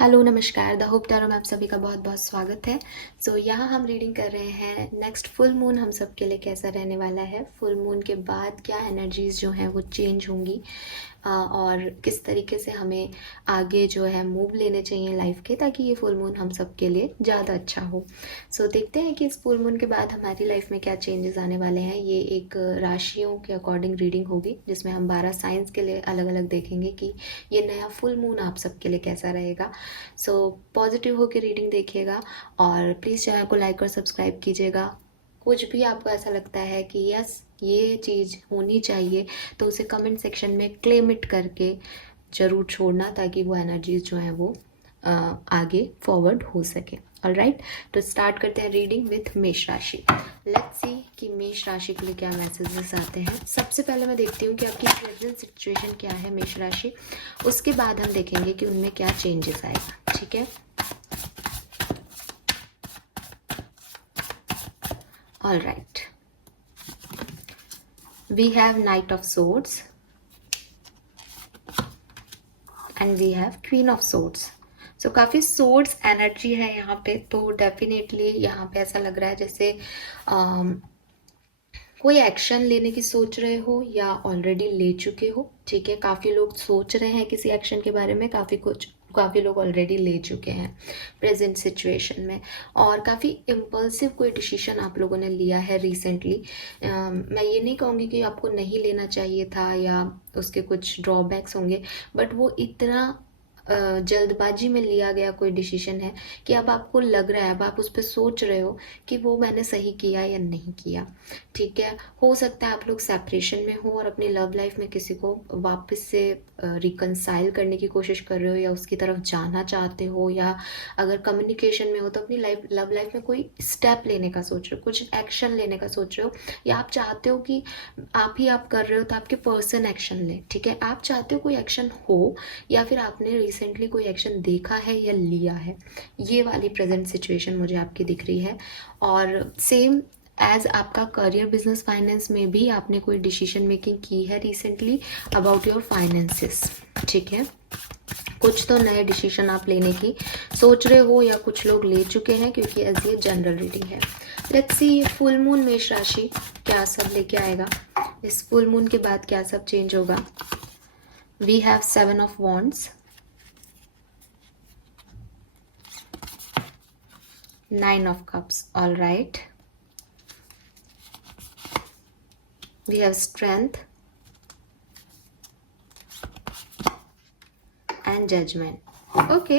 Hello नमस्कार, the hope tarot में आप सभी का बहुत बहुत स्वागत है। यहाँ हम रीडिंग कर रहे हैं नेक्स्ट फुल मून हम सब के लिए कैसा रहने वाला है। फुल मून के बाद क्या एनर्जीज जो हैं वो चेंज होंगी और किस तरीके से हमें आगे जो है मूव लेने चाहिए लाइफ के, ताकि ये फुल मून हम सब के लिए ज़्यादा अच्छा हो। देखते हैं कि इस फुल मून के बाद हमारी लाइफ में क्या चेंजेस आने वाले हैं। ये एक राशियों के अकॉर्डिंग रीडिंग होगी, जिसमें हम 12 साइंस के लिए अलग अलग देखेंगे कि ये नया फुल मून आप सबके लिए कैसा रहेगा। पॉजिटिव होकर रीडिंग देखिएगा और प्लीज़ चैनल को लाइक और सब्सक्राइब कीजिएगा। कुछ भी आपको ऐसा लगता है कि यस ये चीज़ होनी चाहिए, तो उसे कमेंट सेक्शन में क्लेम इट करके ज़रूर छोड़ना, ताकि वो एनर्जीज जो हैं वो आगे फॉरवर्ड हो सके। ऑलराइट, तो स्टार्ट करते हैं रीडिंग विथ मेष राशि। लेट्स सी कि मेष राशि के लिए क्या मैसेजेस आते हैं। सबसे पहले मैं देखती हूँ कि आपकी प्रेजेंट सिचुएशन क्या है मेष राशि, उसके बाद हम देखेंगे कि उनमें क्या चेंजेस आएगा। ठीक है, alright, we have knight of swords and we have queen of swords. काफ़ी सोर्स एनर्जी है यहाँ पे। तो डेफिनेटली यहाँ पे ऐसा लग रहा है जैसे कोई एक्शन लेने की सोच रहे हो या ऑलरेडी ले चुके हो। ठीक है, काफ़ी लोग सोच रहे हैं किसी एक्शन के बारे में, काफ़ी लोग ऑलरेडी ले चुके हैं प्रेजेंट सिचुएशन में, और काफ़ी इम्पल्सिव कोई डिसीजन आप लोगों ने लिया है रिसेंटली। मैं ये नहीं कहूँगी कि आपको नहीं लेना चाहिए था या उसके कुछ ड्रॉबैक्स होंगे, बट वो इतना जल्दबाजी में लिया गया कोई डिसीजन है कि अब आपको लग रहा है, अब आप उस पर सोच रहे हो कि वो मैंने सही किया या नहीं किया। ठीक है, हो सकता है आप लोग सेपरेशन में हो और अपनी लव लाइफ में किसी को वापस से रिकनसाइल करने की कोशिश कर रहे हो या उसकी तरफ जाना चाहते हो, या अगर कम्युनिकेशन में हो तो अपनी लव लाइफ में कोई स्टेप लेने का सोच रहे हो, कुछ एक्शन लेने का सोच रहे हो, या आप चाहते हो कि आप कर रहे हो तो आपके पर्सन एक्शन ले। ठीक है, आप चाहते हो कोई एक्शन हो, या फिर आपने रिसेंटली कोई एक्शन देखा है या लिया है। ये वाली प्रेजेंट सिचुएशन मुझे आपकी दिख रही है। और सेम एज आपका करियर, बिजनेस, फाइनेंस में भी आपने कोई डिसीजन मेकिंग की है रिसेंटली अबाउट योर फाइनेंसेस। ठीक है, कुछ तो नए डिसीजन आप लेने की सोच रहे हो या कुछ लोग ले चुके हैं, क्योंकि एज ये जनरल रीडिंग है। लेट्स सी फुल मून मेष राशि क्या सब लेके आएगा। इस फुल मून के बाद क्या सब चेंज होगा। We have 7 of wands, 9 of cups. All right, we have strength and judgment. Okay,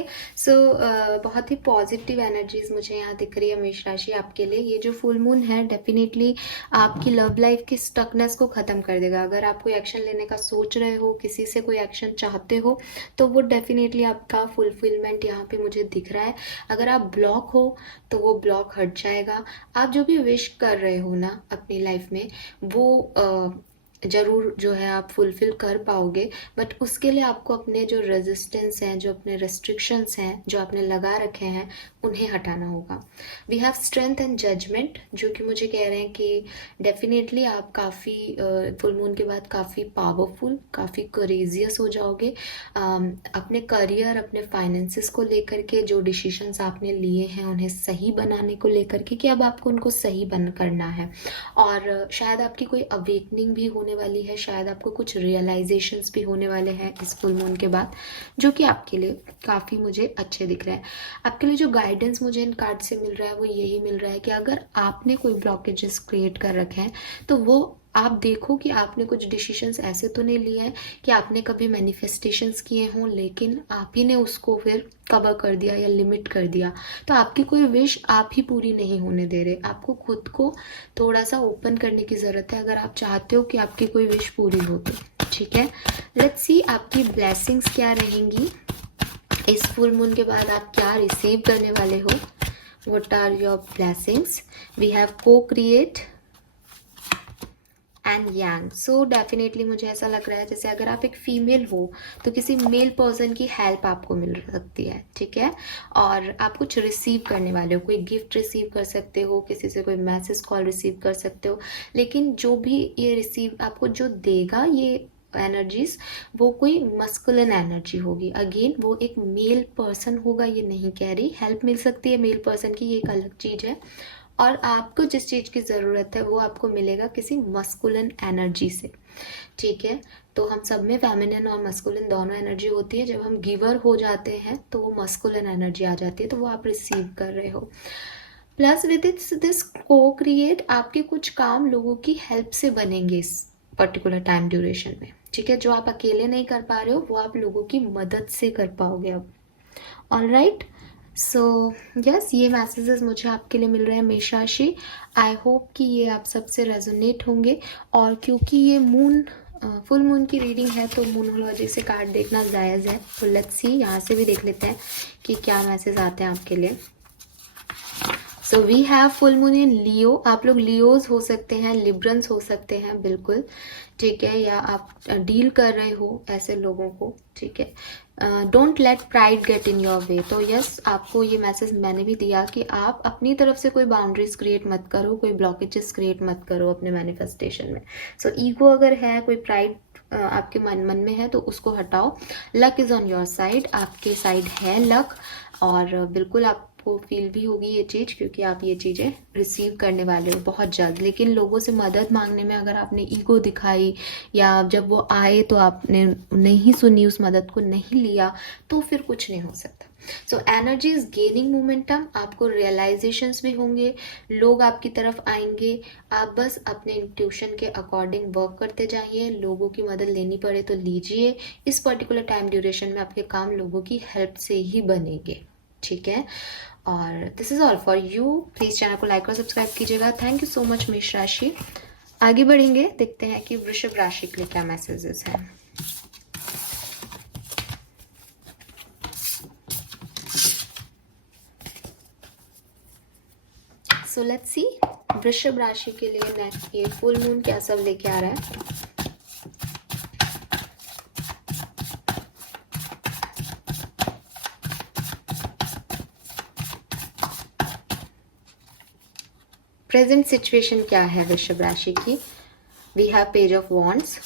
बहुत ही पॉजिटिव एनर्जीज मुझे यहाँ दिख रही है मेष राशि आपके लिए। ये जो फुल मून है डेफिनेटली आपकी लव लाइफ की स्टकनेस को ख़त्म कर देगा। अगर आप कोई एक्शन लेने का सोच रहे हो, किसी से कोई एक्शन चाहते हो, तो वो डेफिनेटली आपका फुलफिलमेंट यहाँ पे मुझे दिख रहा है। अगर आप ब्लॉक हो तो वो ब्लॉक हट जाएगा। आप जो भी विश कर रहे हो ना अपनी लाइफ में, वो ज़रूर जो है आप फुलफ़िल कर पाओगे, बट उसके लिए आपको अपने जो रेजिस्टेंस हैं, जो अपने रेस्ट्रिक्शंस हैं जो आपने लगा रखे हैं, उन्हें हटाना होगा। We have strength and judgement, जो कि मुझे कह रहे हैं कि डेफिनेटली आप काफ़ी फुल मून के बाद काफ़ी पावरफुल, काफ़ी करेजियस हो जाओगे। अपने करियर, अपने फाइनेंसेस को लेकर के जो डिसीजंस आपने लिए हैं उन्हें सही बनाने को लेकर के, कि अब आपको उनको सही करना है। और शायद आपकी कोई अवेकनिंग भी होने वाली है, शायद आपको कुछ रियलाइजेशंस भी होने वाले हैं इस फुल मून के बाद, जो कि आपके लिए काफ़ी मुझे अच्छे दिख रहे हैं। आपके लिए जो गाइडेंस मुझे इन कार्ड से मिल रहा है वो यही मिल रहा है कि अगर आपने कोई ब्लॉकेजेस क्रिएट कर रखे हैं, तो वो आप देखो कि आपने कुछ डिसीजंस ऐसे तो नहीं लिए हैं कि आपने कभी मैनिफेस्टेशंस किए हों, लेकिन आप ही ने उसको फिर कवर कर दिया या लिमिट कर दिया। तो आपकी कोई विश आप ही पूरी नहीं होने दे रहे। आपको खुद को थोड़ा सा ओपन करने की ज़रूरत है अगर आप चाहते हो कि आपकी कोई विश पूरी हो तो। ठीक है, लेट्स सी आपकी ब्लेसिंग्स क्या रहेंगी इस फुल मून के बाद, आप क्या रिसीव करने वाले हो। What are your blessings. We have को क्रिएट एंड यांग। डेफिनेटली मुझे ऐसा लग रहा है जैसे अगर आप एक फीमेल हो तो किसी मेल पर्सन की हेल्प आपको मिल सकती है। ठीक है, और आप कुछ रिसीव करने वाले हो, कोई गिफ्ट रिसीव कर सकते हो, किसी से कोई मैसेज कॉल रिसीव कर सकते हो। लेकिन जो भी ये रिसीव आपको जो देगा, ये एनर्जीज वो कोई मस्कुलिन एनर्जी होगी। अगेन वो एक मेल पर्सन होगा, ये नहीं कह रही, हेल्प मिल सकती है मेल पर्सन की, ये एक अलग चीज़ है। और आपको जिस चीज़ की ज़रूरत है वो आपको मिलेगा किसी मस्कुलिन एनर्जी से, ठीक है। तो हम सब में फेमिनिन और मस्कुलिन दोनों एनर्जी होती है। जब हम गिवर हो जाते हैं तो वो मस्कुलिन एनर्जी आ जाती है, तो वो आप रिसीव कर रहे हो। प्लस विद दिस को क्रिएट आपके कुछ काम लोगों की हेल्प से बनेंगे इस पर्टिकुलर टाइम ड्यूरेशन में, ठीक है। जो आप अकेले नहीं कर पा रहे हो वो आप लोगों की मदद से कर पाओगे अब। ऑलराइट, सो यस, ये मैसेजेस मुझे आपके लिए मिल रहे हैं मेष राशि। आई होप कि ये आप सबसे रेजोनेट होंगे। और क्योंकि ये मून फुल मून की रीडिंग है तो मूनोलॉजी से कार्ड देखना जायज़ है। तो लेट्स सी, यहाँ से भी देख लेते हैं कि क्या मैसेज आते हैं आपके लिए। So we have full moon in Leo. आप लोग लियोज हो सकते हैं, लिब्रन्स हो सकते हैं, बिल्कुल ठीक है, या आप डील कर रहे हो ऐसे लोगों को, ठीक है। Don't let pride get in your way. तो यस, आपको ये मैसेज मैंने भी दिया कि आप अपनी तरफ से कोई बाउंड्रीज क्रिएट मत करो, कोई ब्लॉकेजेस क्रिएट मत करो अपने मैनिफेस्टेशन में। सो ईगो अगर है, कोई प्राइड आपके मन में है तो उसको हटाओ। Luck is on your side, आपके साइड है लक। और बिल्कुल आपको फील भी होगी ये चीज़, क्योंकि आप ये चीज़ें रिसीव करने वाले हो बहुत जल्द। लेकिन लोगों से मदद मांगने में अगर आपने ईगो दिखाई, या जब वो आए तो आपने नहीं सुनी, उस मदद को नहीं लिया, तो फिर कुछ नहीं हो सकता। So energy is gaining momentum, आपको रियलाइजेशंस भी होंगे, लोग आपकी तरफ आएंगे। आप बस अपने इंट्यूशन के अकॉर्डिंग वर्क करते जाइए, लोगों की मदद लेनी पड़े तो लीजिए। इस पर्टिकुलर टाइम ड्यूरेशन में आपके काम लोगों की हेल्प से ही बनेंगे, ठीक है। और this is all for you. Please channel को लाइक और सब्सक्राइब कीजिएगा। थैंक यू सो मच मेष राशि। आगे बढ़ेंगे, देखते हैं कि वृषभ राशि के लिए क्या मैसेजेस हैं। सो लेट्स सी, वृषभ राशि के लिए नेक्स्ट ये फुल मून क्या सब लेके आ रहा है। प्रेजेंट सिचुएशन क्या है वृषभ राशि की। We have page of wands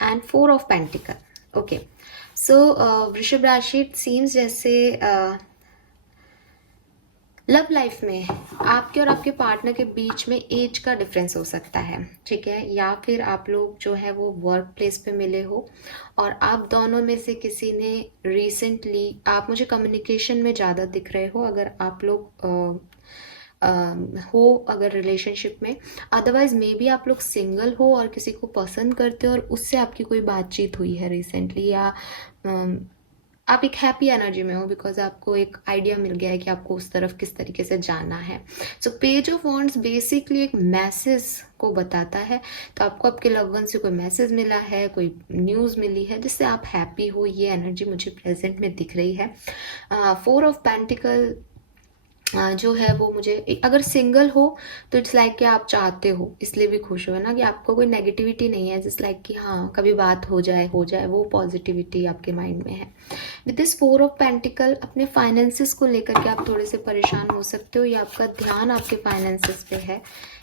and 4 of pentacle. Okay, so वृषभ राशि, इट सीम्स जैसे लव लाइफ में आपके और आपके पार्टनर के बीच में एज का डिफरेंस हो सकता है, ठीक है। या फिर आप लोग जो है वो वर्क प्लेस पे मिले हो और आप दोनों में से किसी ने रिसेंटली, आप मुझे कम्युनिकेशन में ज़्यादा दिख रहे हो अगर आप लोग हो अगर रिलेशनशिप में। अदरवाइज मे बी आप लोग सिंगल हो और किसी को पसंद करते हो और उससे आपकी कोई बातचीत हुई है रिसेंटली, या आप एक हैप्पी एनर्जी में हो बिकॉज आपको एक आइडिया मिल गया है कि आपको उस तरफ किस तरीके से जाना है। So page of wands basically एक मैसेज को बताता है। तो आपको आपके लव वन से कोई मैसेज मिला है, कोई न्यूज़ मिली है जिससे आप हैप्पी हो, ये एनर्जी मुझे प्रेजेंट में दिख रही है। 4 ऑफ पेंटिकल जो है वो मुझे, अगर सिंगल हो तो इट्स लाइक कि आप चाहते हो, इसलिए भी खुश हो, है ना, कि आपको कोई नेगेटिविटी नहीं है, जस्ट लाइक कि हाँ कभी बात हो जाए, वो पॉजिटिविटी आपके माइंड में है। विद दिस 4 ऑफ पेंटिकल, अपने फाइनेंसिस को लेकर के आप थोड़े से परेशान हो सकते हो, या आपका ध्यान आपके फाइनेंसिस पे है।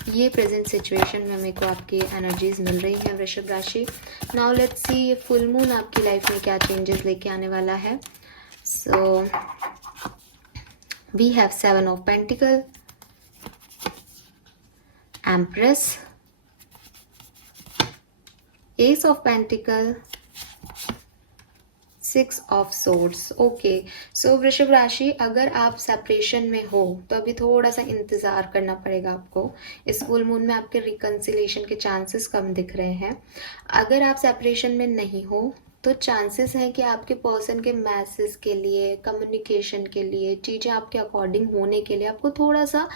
ये प्रेजेंट सिचुएशन में मेरे को आपकी एनर्जीज मिल रही हैं वृषभ राशि। नाउ लेट्स सी, ये फुल मून आपकी लाइफ में क्या चेंजेस लेके आने वाला है। सो we have 7 of Pentacle, Empress, Ace of Pentacle, 6 of Swords। Okay, so वृषभ राशि, अगर आप सेपरेशन में हो तो अभी थोड़ा सा इंतज़ार करना पड़ेगा आपको। इस फुल मून में आपके रिकन्सिलेशन के चांसेस कम दिख रहे हैं। अगर आप सेपरेशन में नहीं हो तो चांसेस हैं कि आपके पर्सन के मैसेज के लिए, कम्युनिकेशन के लिए, चीज़ें आपके अकॉर्डिंग होने के लिए आपको थोड़ा सा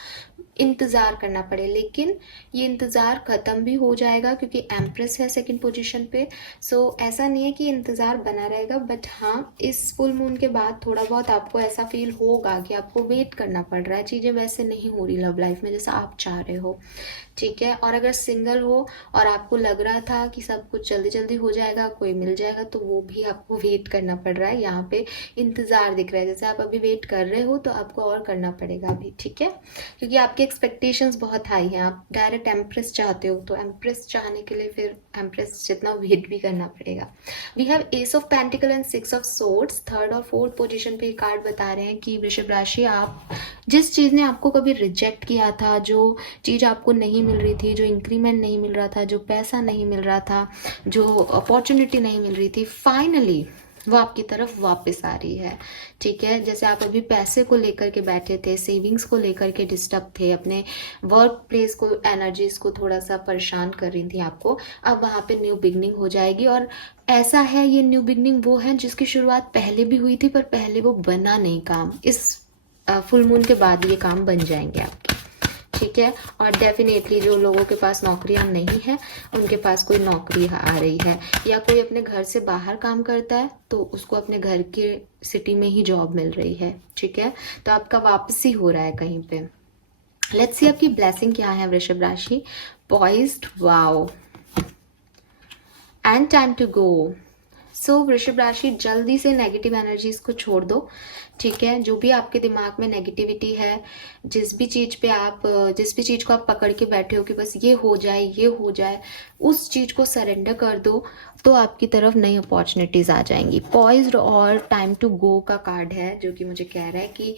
इंतज़ार करना पड़े। लेकिन ये इंतज़ार ख़त्म भी हो जाएगा क्योंकि एम्प्रेस है सेकंड पोजीशन पे। सो ऐसा नहीं है कि इंतज़ार बना रहेगा, बट हाँ इस फुल मून के बाद थोड़ा बहुत आपको ऐसा फील होगा कि आपको वेट करना पड़ रहा है, चीज़ें वैसे नहीं हो रही लव लाइफ में जैसा आप चाह रहे हो, ठीक है। और अगर सिंगल हो और आपको लग रहा था कि सब कुछ जल्दी जल्दी हो जाएगा, कोई मिल जाएगा, तो वो भी आपको वेट करना पड़ रहा है। यहाँ पे इंतज़ार दिख रहा है, जैसे आप अभी वेट कर रहे हो तो आपको और करना पड़ेगा अभी, ठीक है, क्योंकि आपकी एक्सपेक्टेशंस बहुत हाई हैं। आप डायरेक्ट एम्प्रेस चाहते हो, तो एम्प्रेस चाहने के लिए फिर एम्प्रेस जितना वेट भी करना पड़ेगा। We have ace of pentacle and 6 of swords. Third और फोर्थ पोजीशन पे कार्ड बता रहे हैं कि वृषभ राशि, आप जिस चीज़ ने आपको कभी रिजेक्ट किया था, जो चीज़ आपको नहीं मिल रही थी, जो इंक्रीमेंट नहीं मिल रहा था, जो पैसा नहीं मिल रहा था, जो अपॉर्चुनिटी नहीं मिल रही थी, फाइनली वो आपकी तरफ वापस आ रही है, ठीक है। जैसे आप अभी पैसे को लेकर के बैठे थे, सेविंग्स को लेकर के डिस्टर्ब थे, अपने वर्क प्लेस को, एनर्जीज को थोड़ा सा परेशान कर रही थी आपको, अब वहाँ पे न्यू बिगनिंग हो जाएगी। और ऐसा है, ये न्यू बिगनिंग वो है जिसकी शुरुआत पहले भी हुई थी, पर पहले वो बना नहीं काम। इस फुल मून के बाद ये काम बन जाएंगे आपके, ठीक है। और डेफिनेटली जो लोगों के पास नौकरियां नहीं है, उनके पास कोई नौकरी आ रही है, या कोई अपने घर से बाहर काम करता है तो उसको अपने घर के सिटी में ही जॉब मिल रही है, ठीक है। तो आपका वापसी हो रहा है कहीं पे। लेट्स सी आपकी ब्लेसिंग क्या है वृषभ राशि। Poised, wow, and time to go. So वृषभ राशि, जल्दी से नेगेटिव एनर्जीज को छोड़ दो, ठीक है। जो भी आपके दिमाग में नेगेटिविटी है, जिस भी चीज को आप पकड़ के बैठे हो कि बस ये हो जाए, उस चीज को सरेंडर कर दो, तो आपकी तरफ नई अपॉर्चुनिटीज आ जाएंगी। पॉइज्ड और टाइम टू गो का कार्ड है, जो कि मुझे कह रहा है कि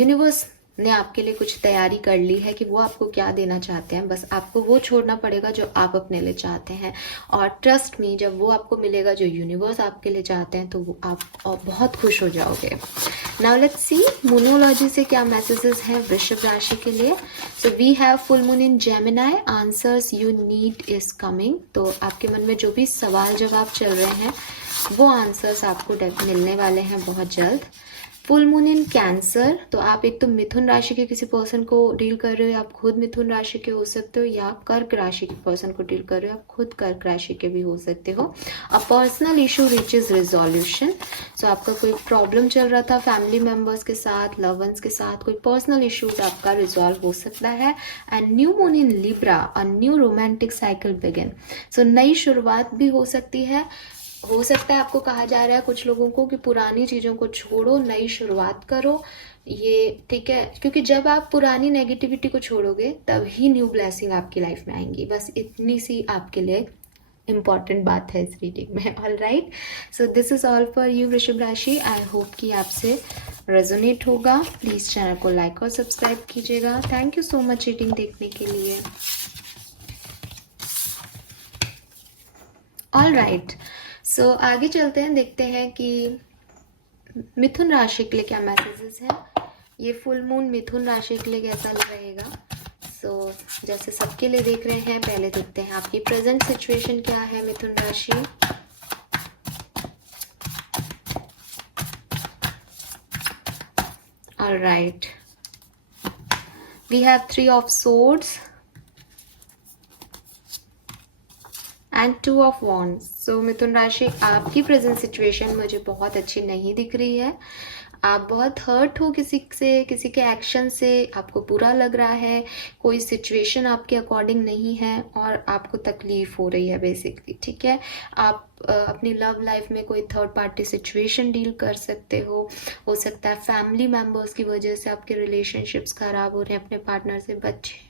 यूनिवर्स ने आपके लिए कुछ तैयारी कर ली है कि वो आपको क्या देना चाहते हैं, बस आपको वो छोड़ना पड़ेगा जो आप अपने लिए चाहते हैं। और ट्रस्ट मी, जब वो आपको मिलेगा जो यूनिवर्स आपके लिए चाहते हैं, तो वो आप बहुत खुश हो जाओगे। नाउ लेट्स सी मूनोलॉजी से क्या मैसेजेस हैं वृषभ राशि के लिए। So we have full moon in Gemini, answers you need is coming. तो आपके मन में जो भी सवाल जवाब चल रहे हैं, वो आंसर्स आपको मिलने वाले हैं बहुत जल्द। फुल मून इन कैंसर, तो आप एक तो मिथुन राशि के किसी पर्सन को डील कर रहे हो, आप खुद मिथुन राशि के हो सकते हो, या कर्क राशि के पर्सन को डील कर रहे हो, आप खुद कर्क राशि के भी हो सकते हो। A personal issue reaches resolution. So आपका कोई प्रॉब्लम चल रहा था फैमिली मेंबर्स के साथ, लव वंस के साथ, कोई पर्सनल इशूज आपका रिजॉल्व हो सकता है। And new moon in Libra, a new romantic cycle begin. So नई शुरुआत भी हो सकती है। हो सकता है आपको कहा जा रहा है कुछ लोगों को कि पुरानी चीज़ों को छोड़ो, नई शुरुआत करो, ये ठीक है, क्योंकि जब आप पुरानी नेगेटिविटी को छोड़ोगे तभी न्यू ब्लेसिंग आपकी लाइफ में आएंगी। बस इतनी सी आपके लिए इम्पॉर्टेंट बात है इस रीडिंग में। All right, so this is all for you वृषभ राशि। आई होप कि आपसे रेजोनेट होगा। प्लीज़ चैनल को लाइक और सब्सक्राइब कीजिएगा। Thank you so much reading देखने के लिए। ऑल राइट, सो आगे चलते हैं, देखते हैं कि मिथुन राशि के लिए क्या मैसेजेस हैं। ये फुल मून मिथुन राशि के लिए कैसा रहेगा। सो जैसे सबके लिए देख रहे हैं, पहले देखते हैं आपकी प्रेजेंट सिचुएशन क्या है मिथुन राशि। All right, we have 3 of swords and 2 of wands. So मिथुन राशि, आपकी प्रेजेंट सिचुएशन मुझे बहुत अच्छी नहीं दिख रही है। आप बहुत हर्ट हो किसी से, किसी के एक्शन से आपको बुरा लग रहा है, कोई सिचुएशन आपके अकॉर्डिंग नहीं है और आपको तकलीफ हो रही है बेसिकली, ठीक है। आप अपनी लव लाइफ में कोई थर्ड पार्टी सिचुएशन डील कर सकते हो सकता है फैमिली मेम्बर्स की वजह से आपके रिलेशनशिप्स खराब हो रहे हैं अपने पार्टनर से, बच्चे,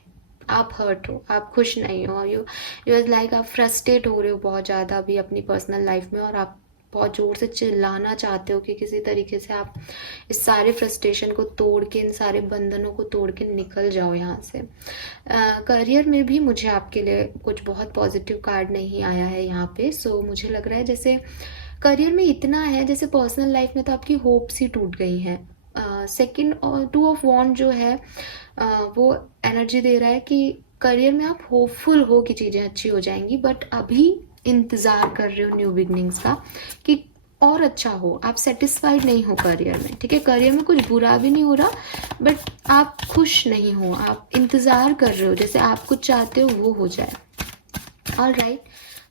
आप हर्ट हो, आप खुश नहीं हो, यू इज लाइक आप फ्रस्ट्रेट हो रहे हो बहुत ज़्यादा अभी अपनी पर्सनल लाइफ में, और आप बहुत ज़ोर से चिल्लाना चाहते हो कि किसी तरीके से आप इस सारे फ्रस्ट्रेशन को तोड़ के, इन सारे बंधनों को तोड़ के निकल जाओ यहाँ से। करियर में भी मुझे आपके लिए कुछ बहुत पॉजिटिव कार्ड नहीं आया है यहाँ पे। सो मुझे लग रहा है जैसे करियर में इतना है, जैसे पर्सनल लाइफ में तो आपकी होप्स ही टूट गई हैं। सेकंड और 2 ऑफ वॉन्ड जो है वो एनर्जी दे रहा है कि करियर में आप होपफुल हो कि चीज़ें अच्छी हो जाएंगी, बट अभी इंतज़ार कर रहे हो न्यू बिगनिंग्स का कि और अच्छा हो, आप सेटिस्फाइड नहीं हो करियर में, ठीक है। करियर में कुछ बुरा भी नहीं हो रहा, बट आप खुश नहीं हो, आप इंतज़ार कर रहे हो जैसे आप कुछ चाहते हो वो हो जाए। ऑल राइट,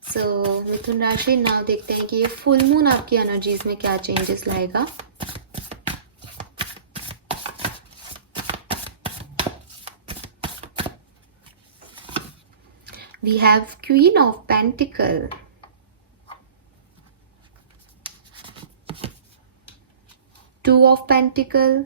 सो मिथुन राशि, नाउ देखते हैं कि ये फुल मून आपकी एनर्जीज में क्या चेंजेस लाएगा। We have Queen of Pentacle, two of pentacle,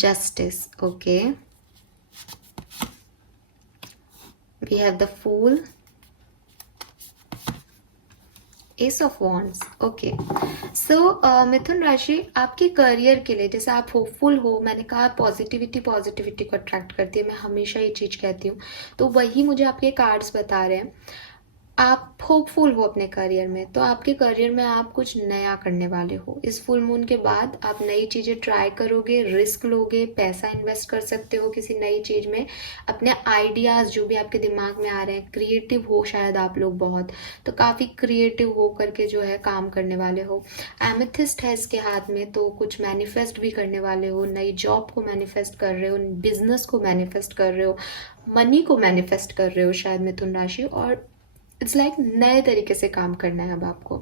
justice. Okay, we have the Fool, ace of wands. Okay, so मिथुन राशि आपके करियर के लिए, जैसे आप होपफुल हो, मैंने कहा पॉजिटिविटी पॉजिटिविटी को अट्रैक्ट करती है, मैं हमेशा ये चीज़ कहती हूँ, तो वही मुझे आपके कार्ड्स बता रहे हैं. आप होपफुल हो अपने करियर में, तो आपके करियर में आप कुछ नया करने वाले हो. इस फुल मून के बाद आप नई चीज़ें ट्राई करोगे, रिस्क लोगे, पैसा इन्वेस्ट कर सकते हो किसी नई चीज़ में. अपने आइडियाज़ जो भी आपके दिमाग में आ रहे हैं, क्रिएटिव हो शायद आप लोग बहुत, तो काफ़ी क्रिएटिव हो करके जो है काम करने वाले हो. एमेथिस्ट है इसके हाथ में, तो कुछ मैनिफेस्ट भी करने वाले हो. नई जॉब को मैनिफेस्ट कर रहे हो, बिजनेस को मैनिफेस्ट कर रहे हो, मनी को मैनिफेस्ट कर रहे हो शायद मिथुन राशि. और इट्स लाइक नए तरीके से काम करना है अब आपको.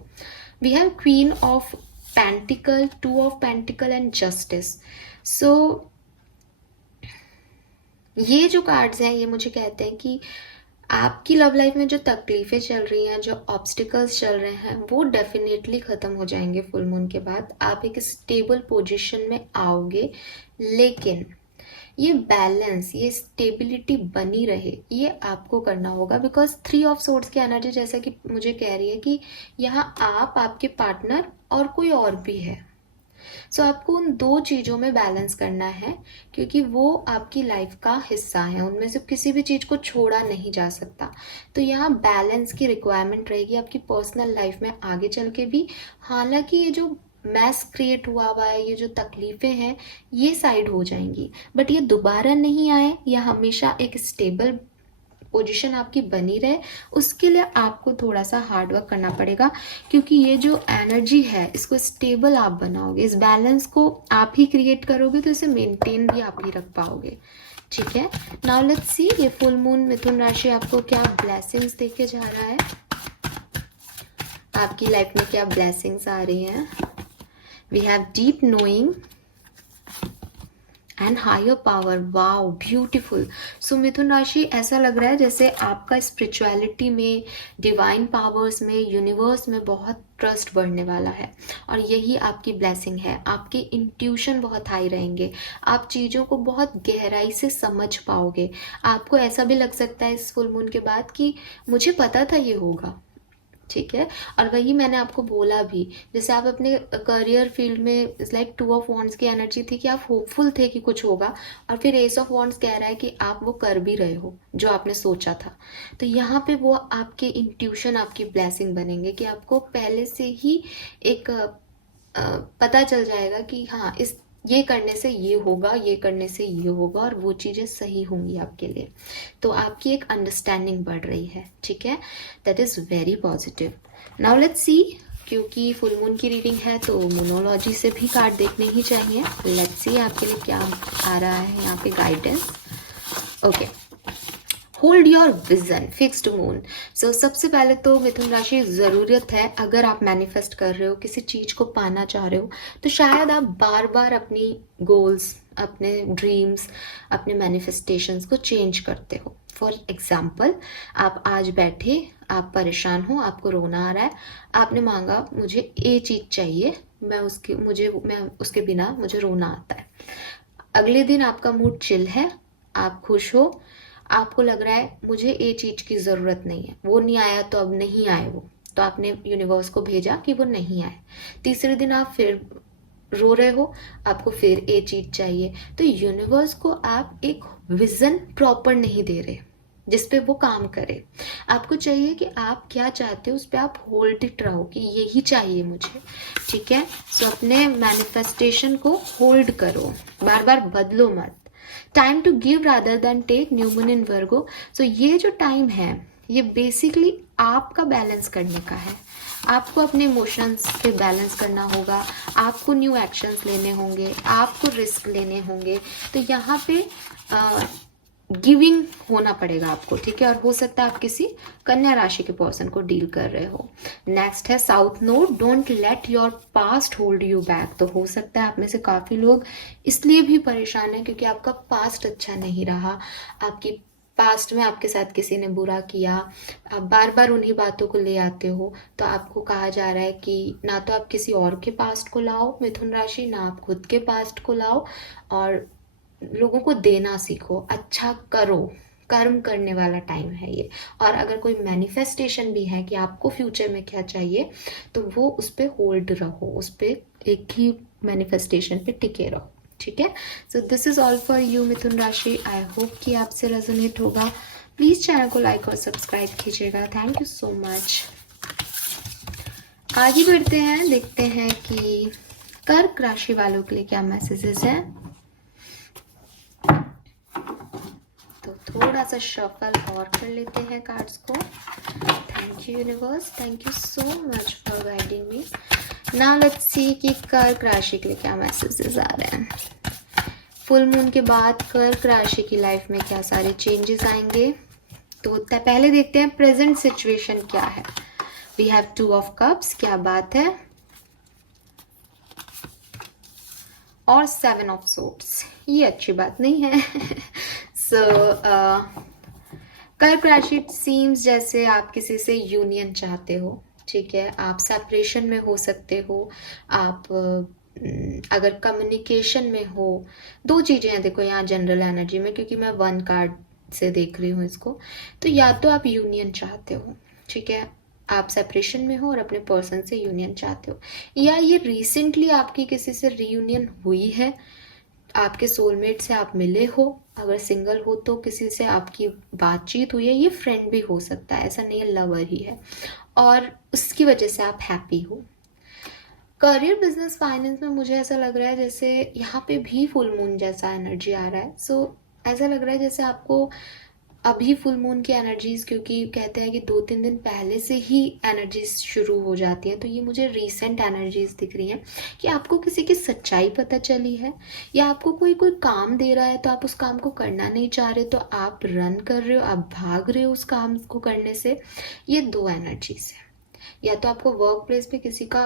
We have queen of pentacle, two of pentacle and justice. So ये जो कार्ड्स हैं ये मुझे कहते हैं कि आपकी लव लाइफ में जो तकलीफें चल रही हैं, जो ऑब्स्टिकल्स चल रहे हैं, वो डेफिनेटली ख़त्म हो जाएंगे फुल मून के बाद. आप एक स्टेबल पोजीशन में आओगे, लेकिन ये बैलेंस, ये स्टेबिलिटी बनी रहे, ये आपको करना होगा. बिकॉज 3 ऑफ सोर्ड्स की एनर्जी जैसा कि मुझे कह रही है कि यहाँ आप, आपके पार्टनर और कोई और भी है. सो आपको उन 2 चीज़ों में बैलेंस करना है, क्योंकि वो आपकी लाइफ का हिस्सा है, उनमें से किसी भी चीज़ को छोड़ा नहीं जा सकता. तो यहाँ बैलेंस की रिक्वायरमेंट रहेगी आपकी पर्सनल लाइफ में आगे चल के भी. हालांकि ये जो मैस क्रिएट हुआ है, ये जो तकलीफ़ें हैं, ये साइड हो जाएंगी, बट ये दोबारा नहीं आए. या हमेशा एक स्टेबल पोजीशन आपकी बनी रहे, उसके लिए आपको थोड़ा सा हार्ड वर्क करना पड़ेगा, क्योंकि ये जो एनर्जी है इसको स्टेबल आप बनाओगे, इस बैलेंस को आप ही क्रिएट करोगे, तो इसे मेंटेन भी आप ही रख पाओगे. ठीक है, नाउ लेट्स सी ये फुल मून मिथुन राशि आपको क्या ब्लेसिंग्स देके जा रहा है, आपकी लाइफ में क्या ब्लेसिंग्स आ रही हैं. We have deep knowing and higher power. Wow, beautiful. So मिथुन राशि ऐसा लग रहा है जैसे आपका स्पिरिचुअलिटी में, डिवाइन पावर्स में, यूनिवर्स में बहुत ट्रस्ट बढ़ने वाला है, और यही आपकी ब्लेसिंग है. आपके इंट्यूशन बहुत हाई रहेंगे, आप चीज़ों को बहुत गहराई से समझ पाओगे. आपको ऐसा भी लग सकता है इस फुल मून के बाद कि मुझे पता था ये होगा. ठीक है, और वही मैंने आपको बोला भी, जैसे आप अपने करियर फील्ड में, लाइक 2 ऑफ वॉन्ड्स की एनर्जी थी कि आप होपफुल थे कि कुछ होगा, और फिर एस ऑफ वॉन्ड्स कह रहा है कि आप वो कर भी रहे हो जो आपने सोचा था. तो यहाँ पे वो आपके इंट्यूशन आपकी ब्लेसिंग बनेंगे कि आपको पहले से ही एक पता चल जाएगा कि हाँ, इस ये करने से ये होगा, ये करने से ये होगा, और वो चीज़ें सही होंगी आपके लिए. तो आपकी एक अंडरस्टैंडिंग बढ़ रही है. ठीक है, that is very positive. Now let's सी, क्योंकि फुल मून की रीडिंग है तो मोनोलॉजी से भी कार्ड देखने ही चाहिए. लेट्स सी आपके लिए क्या आ रहा है यहाँ पे guidance. Okay, hold your vision, fixed moon. So सबसे पहले तो मिथुन राशि, ज़रूरत है, अगर आप मैनिफेस्ट कर रहे हो, किसी चीज़ को पाना चाह रहे हो, तो शायद आप बार बार अपनी गोल्स, अपने ड्रीम्स, अपने मैनिफेस्टेशंस को चेंज करते हो. फॉर एग्जाम्पल, आप आज बैठे, आप परेशान हो, आपको रोना आ रहा है, आपने मांगा मुझे ये चीज़ चाहिए, मैं उसके बिना मुझे रोना आता है. अगले दिन आपका मूड चिल है, आप खुश हो, आपको लग रहा है मुझे ये चीज़ की ज़रूरत नहीं है, वो नहीं आया तो अब नहीं आए वो, तो आपने यूनिवर्स को भेजा कि वो नहीं आए. तीसरे दिन आप फिर रो रहे हो, आपको फिर ये चीज़ चाहिए. तो यूनिवर्स को आप एक विज़न प्रॉपर नहीं दे रहे जिस पे वो काम करे. आपको चाहिए कि आप क्या चाहते हो, उस पर आप होल्ड इट रहो कि यही चाहिए मुझे. ठीक है, सो अपने मैनिफेस्टेशन को होल्ड करो, बार बार बदलो मत. Time to give rather than take, new moon in Virgo. So ये जो टाइम है, ये बेसिकली आपका बैलेंस करने का है. आपको अपने इमोशंस पे बैलेंस करना होगा, आपको न्यू एक्शंस लेने होंगे, आपको रिस्क लेने होंगे. तो यहाँ पे गिविंग होना पड़ेगा आपको, ठीक है। और हो सकता है आप किसी कन्या राशि के पर्सन को डील कर रहे हो। नेक्स्ट है south node, don't let your past hold you back. तो हो सकता है आप में से काफ़ी लोग इसलिए भी परेशान हैं क्योंकि आपका पास्ट अच्छा नहीं रहा, आपकी पास्ट में आपके साथ किसी ने बुरा किया, आप बार बार उन्हीं बातों को ले आते हो। तो आपको कहा जा रहा है कि ना तो आप किसी और के पास्ट को लाओ मिथुन राशि, ना आप खुद के पास्ट को लाओ, और लोगों को देना सीखो, अच्छा करो। कर्म करने वाला टाइम है ये। और अगर कोई मैनिफेस्टेशन भी है कि आपको फ्यूचर में क्या चाहिए, तो वो उस पर होल्ड रहो, उस पर एक ही मैनिफेस्टेशन पे टिके रहो, ठीक है। So this is all for you मिथुन राशि। आई होप कि आपसे रेजोनेट होगा। प्लीज चैनल को लाइक और सब्सक्राइब कीजिएगा। Thank you so much. आगे बढ़ते हैं, देखते हैं कि कर्क राशि वालों के लिए क्या मैसेजेस हैं। तो थोड़ा सा शफल और कर लेते हैं कार्ड्स को। Thank you universe, thank you so much for guiding me. Now let's सी कि कर्क राशि के लिए क्या मैसेजेस आ रहे हैं। फुल मून के बाद कर्क राशि की लाइफ में क्या सारे चेंजेस आएंगे। तो पहले देखते हैं प्रेजेंट सिचुएशन क्या है। वी हैव 2 ऑफ कप्स, क्या बात है, और 7 ऑफ सोर्ड्स, ये अच्छी बात नहीं है। सो कर्क राशि सीम्स जैसे आप किसी से यूनियन चाहते हो, ठीक है। आप सेपरेशन में हो सकते हो, आप अगर कम्युनिकेशन में हो। 2 चीज़ें हैं देखो यहाँ जनरल एनर्जी में, क्योंकि मैं 1 कार्ड से देख रही हूँ इसको। तो या तो आप यूनियन चाहते हो, ठीक है, आप सेपरेशन में हो और अपने पर्सन से यूनियन चाहते हो, या ये रिसेंटली आपकी किसी से रीयूनियन हुई है, आपके सोलमेट से आप मिले हो। अगर सिंगल हो तो किसी से आपकी बातचीत हुई है, ये फ्रेंड भी हो सकता है, ऐसा नहीं है, लवर ही है, और उसकी वजह से आप हैप्पी हो। करियर, बिजनेस, फाइनेंस में मुझे ऐसा लग रहा है जैसे यहाँ पे भी फुल मून जैसा एनर्जी आ रहा है। सो ऐसा लग रहा है जैसे आपको अभी फुल मून की एनर्जीज, क्योंकि कहते हैं कि 2-3 दिन पहले से ही एनर्जीज शुरू हो जाती हैं, तो ये मुझे रीसेंट एनर्जीज दिख रही हैं कि आपको किसी की सच्चाई पता चली है, या आपको कोई काम दे रहा है तो आप उस काम को करना नहीं चाह रहे, तो आप रन कर रहे हो, आप भाग रहे हो उस काम को करने से। ये 2 एनर्जीज है। या तो आपको वर्क प्लेस पे किसी का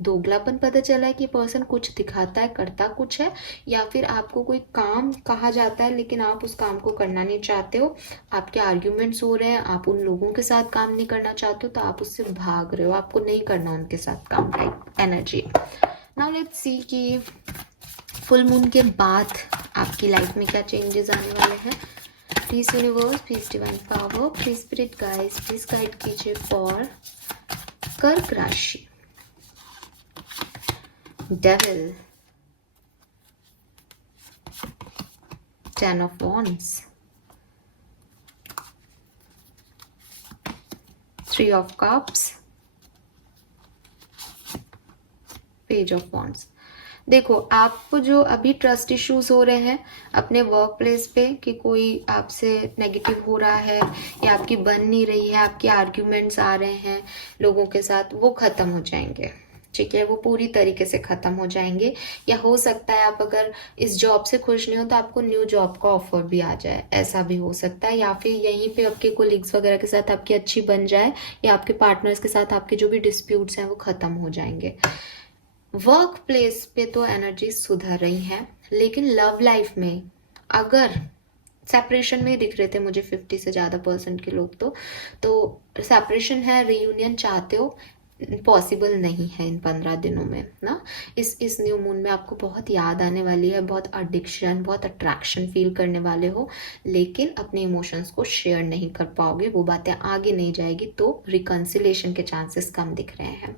दोगलापन पता चला है कि पर्सन कुछ दिखाता है, करता कुछ है, या फिर आपको कोई काम कहा जाता है लेकिन आप उस काम को करना नहीं चाहते हो, आपके आर्ग्यूमेंट्स हो रहे हैं, आप उन लोगों के साथ काम नहीं करना चाहते हो, तो आप उससे भाग रहे हो, आपको नहीं करना उनके साथ काम, राइट एनर्जी। नाउ लेट्स सी कि फुल मून के बाद आपकी लाइफ में क्या चेंजेस आने वाले हैं। Please universe, please divine power, please spirit guides, please guide कीजिए फॉर कर्क राशि। Devil, 10 of Wands, 3 of Cups, Page of Wands। देखो, आपको जो अभी ट्रस्ट इश्यूज हो रहे हैं अपने वर्क प्लेस पे, कि कोई आपसे नेगेटिव हो रहा है या आपकी बन नहीं रही है, आपके आर्ग्यूमेंट्स आ रहे हैं लोगों के साथ, वो खत्म हो जाएंगे, ठीक है, वो पूरी तरीके से खत्म हो जाएंगे। या हो सकता है आप अगर इस जॉब से खुश नहीं हो तो आपको न्यू जॉब का ऑफर भी आ जाए, ऐसा भी हो सकता है। या फिर यहीं पे आपके कोलिग्स वगैरह के साथ आपकी अच्छी बन जाए, या आपके पार्टनर्स के साथ आपके जो भी डिस्प्यूट्स हैं वो खत्म हो जाएंगे। वर्क प्लेस पे तो एनर्जी सुधर रही है, लेकिन लव लाइफ में अगर सेपरेशन में ही दिख रहे थे मुझे 50 से ज़्यादा % के लोग, तो सेपरेशन है, रीयूनियन चाहते हो, पॉसिबल नहीं है इन 15 दिनों में ना। इस न्यू मून में आपको बहुत याद आने वाली है, बहुत एडिक्शन, बहुत अट्रैक्शन फील करने वाले हो, लेकिन अपने इमोशंस को शेयर नहीं कर पाओगे, वो बातें आगे नहीं जाएगी, तो रिकन्सिलेशन के चांसेस कम दिख रहे हैं।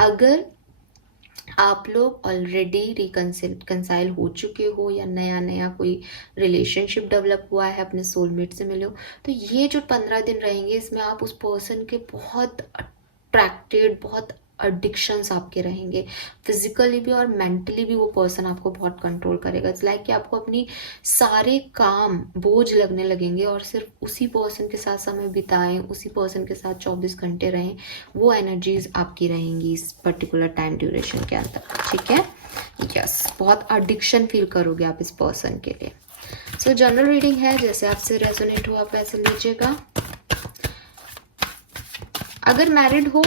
अगर आप लोग ऑलरेडी रिकंसाइल हो चुके हो, या नया नया कोई रिलेशनशिप डेवलप हुआ है, अपने सोलमेट से मिले हो, तो ये जो 15 दिन रहेंगे इसमें आप उस पर्सन के बहुत अट्रैक्टेड, बहुत एडिक्शंस आपके रहेंगे, फिजिकली भी और मेंटली भी वो पर्सन आपको बहुत कंट्रोल करेगा। इट्स लाइक कि आपको अपनी सारे काम बोझ लगने लगेंगे और सिर्फ उसी पर्सन के साथ समय बिताएं, उसी पर्सन के साथ 24 घंटे रहें, वो एनर्जीज आपकी रहेंगी इस पर्टिकुलर टाइम ड्यूरेशन के अंदर, ठीक है। यस, बहुत एडिक्शन फील करोगे आप इस पर्सन के लिए। सो जनरल रीडिंग है, जैसे आपसे रेजोनेट हो आप वैसे लीजिएगा। अगर मैरिड हो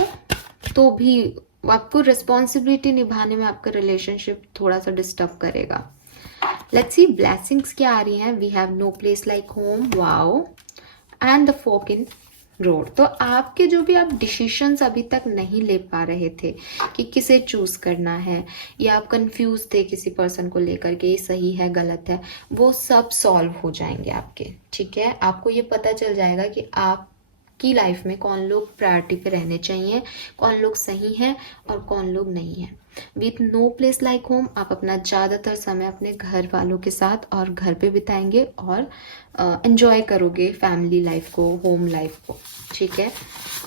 तो भी आपको रिस्पॉन्सिबिलिटी निभाने में आपका रिलेशनशिप थोड़ा सा डिस्टर्ब करेगा। लेट्स सी ब्लेसिंग्स क्या आ रही हैं। We have no place like home, wow, and the fork in road. तो आपके जो भी आप डिसीशंस अभी तक नहीं ले पा रहे थे कि किसे चूज करना है, या आप कंफ्यूज थे किसी पर्सन को लेकर के ये सही है गलत है, वो सब सॉल्व हो जाएंगे आपके। ठीक है, आपको ये पता चल जाएगा कि आपकी लाइफ में कौन लोग प्रायोरिटी पे रहने चाहिए, कौन लोग सही हैं और कौन लोग नहीं हैं। With no place like home आप अपना ज़्यादातर समय अपने घर वालों के साथ और घर पे बिताएंगे और एंजॉय करोगे फैमिली लाइफ को, होम लाइफ को। ठीक है,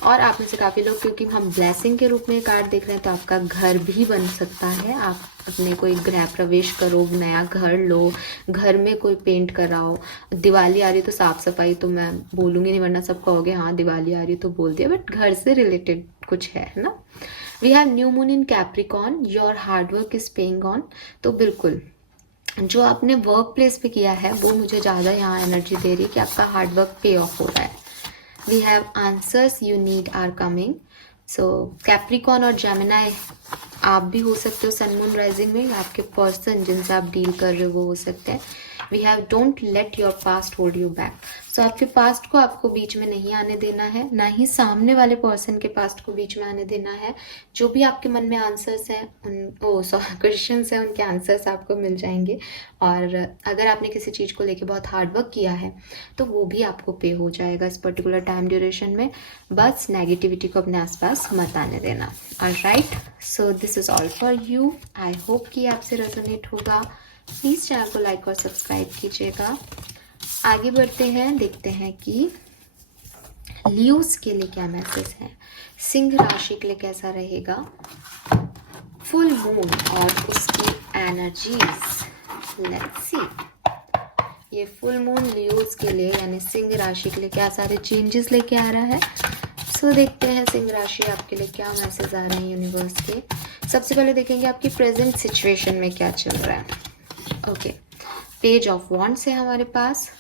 और आप में से काफ़ी लोग, क्योंकि हम ब्लेसिंग के रूप में कार्ड देख रहे हैं, तो आपका घर भी बन सकता है। आप अपने कोई गृह प्रवेश करो, नया घर लो, घर में कोई पेंट कराओ। दिवाली आ रही तो साफ सफाई तो मैं बोलूँगी नहीं, वरना सब कहोगे हाँ दिवाली आ रही तो बोल दिया, बट घर से रिलेटेड कुछ है ना। We have new moon in Capricorn, your hard work is paying on. तो बिल्कुल जो आपने वर्क प्लेस पे किया है वो मुझे ज़्यादा यहाँ एनर्जी दे रही है कि आपका हार्डवर्क पे ऑफ हो रहा है। We have answers you need are coming. So Capricorn और जेमिनाई आप भी हो सकते हो सन मून राइजिंग में, आपके पर्सन जिनसे आप डील कर रहे हो वो हो सकते हैं। We have don't let your past hold you back. So आपके पास्ट को आपको बीच में नहीं आने देना है, ना ही सामने वाले पर्सन के पास्ट को बीच में आने देना है। जो भी आपके मन में आंसर्स हैं क्वेश्चंस हैं, उनके आंसर्स आपको मिल जाएंगे। और अगर आपने किसी चीज़ को लेके बहुत हार्ड वर्क किया है तो वो भी आपको पे हो जाएगा इस पर्टिकुलर टाइम ड्यूरेशन में। बस नेगेटिविटी को अपने आसपास मत आने देना। Alright, so this is all for you. I hope कि आपसे रेजोनेट होगा। प्लीज़ चैनल को लाइक और सब्सक्राइब कीजिएगा। आगे बढ़ते हैं, देखते हैं कि लियोस के लिए क्या मैसेज है, सिंह राशि के लिए कैसा रहेगा फुल मून और उसकी एनर्जीज। लेट्स सी ये फुल मून लियोस के लिए यानी सिंह राशि के लिए क्या सारे चेंजेस लेके आ रहा है। सो देखते हैं सिंह राशि आपके लिए क्या मैसेज आ रहे हैं यूनिवर्स के। सबसे पहले देखेंगे आपकी प्रेजेंट सिचुएशन में क्या चल रहा है। ओके, पेज ऑफ वॉन्ड्स है हमारे पास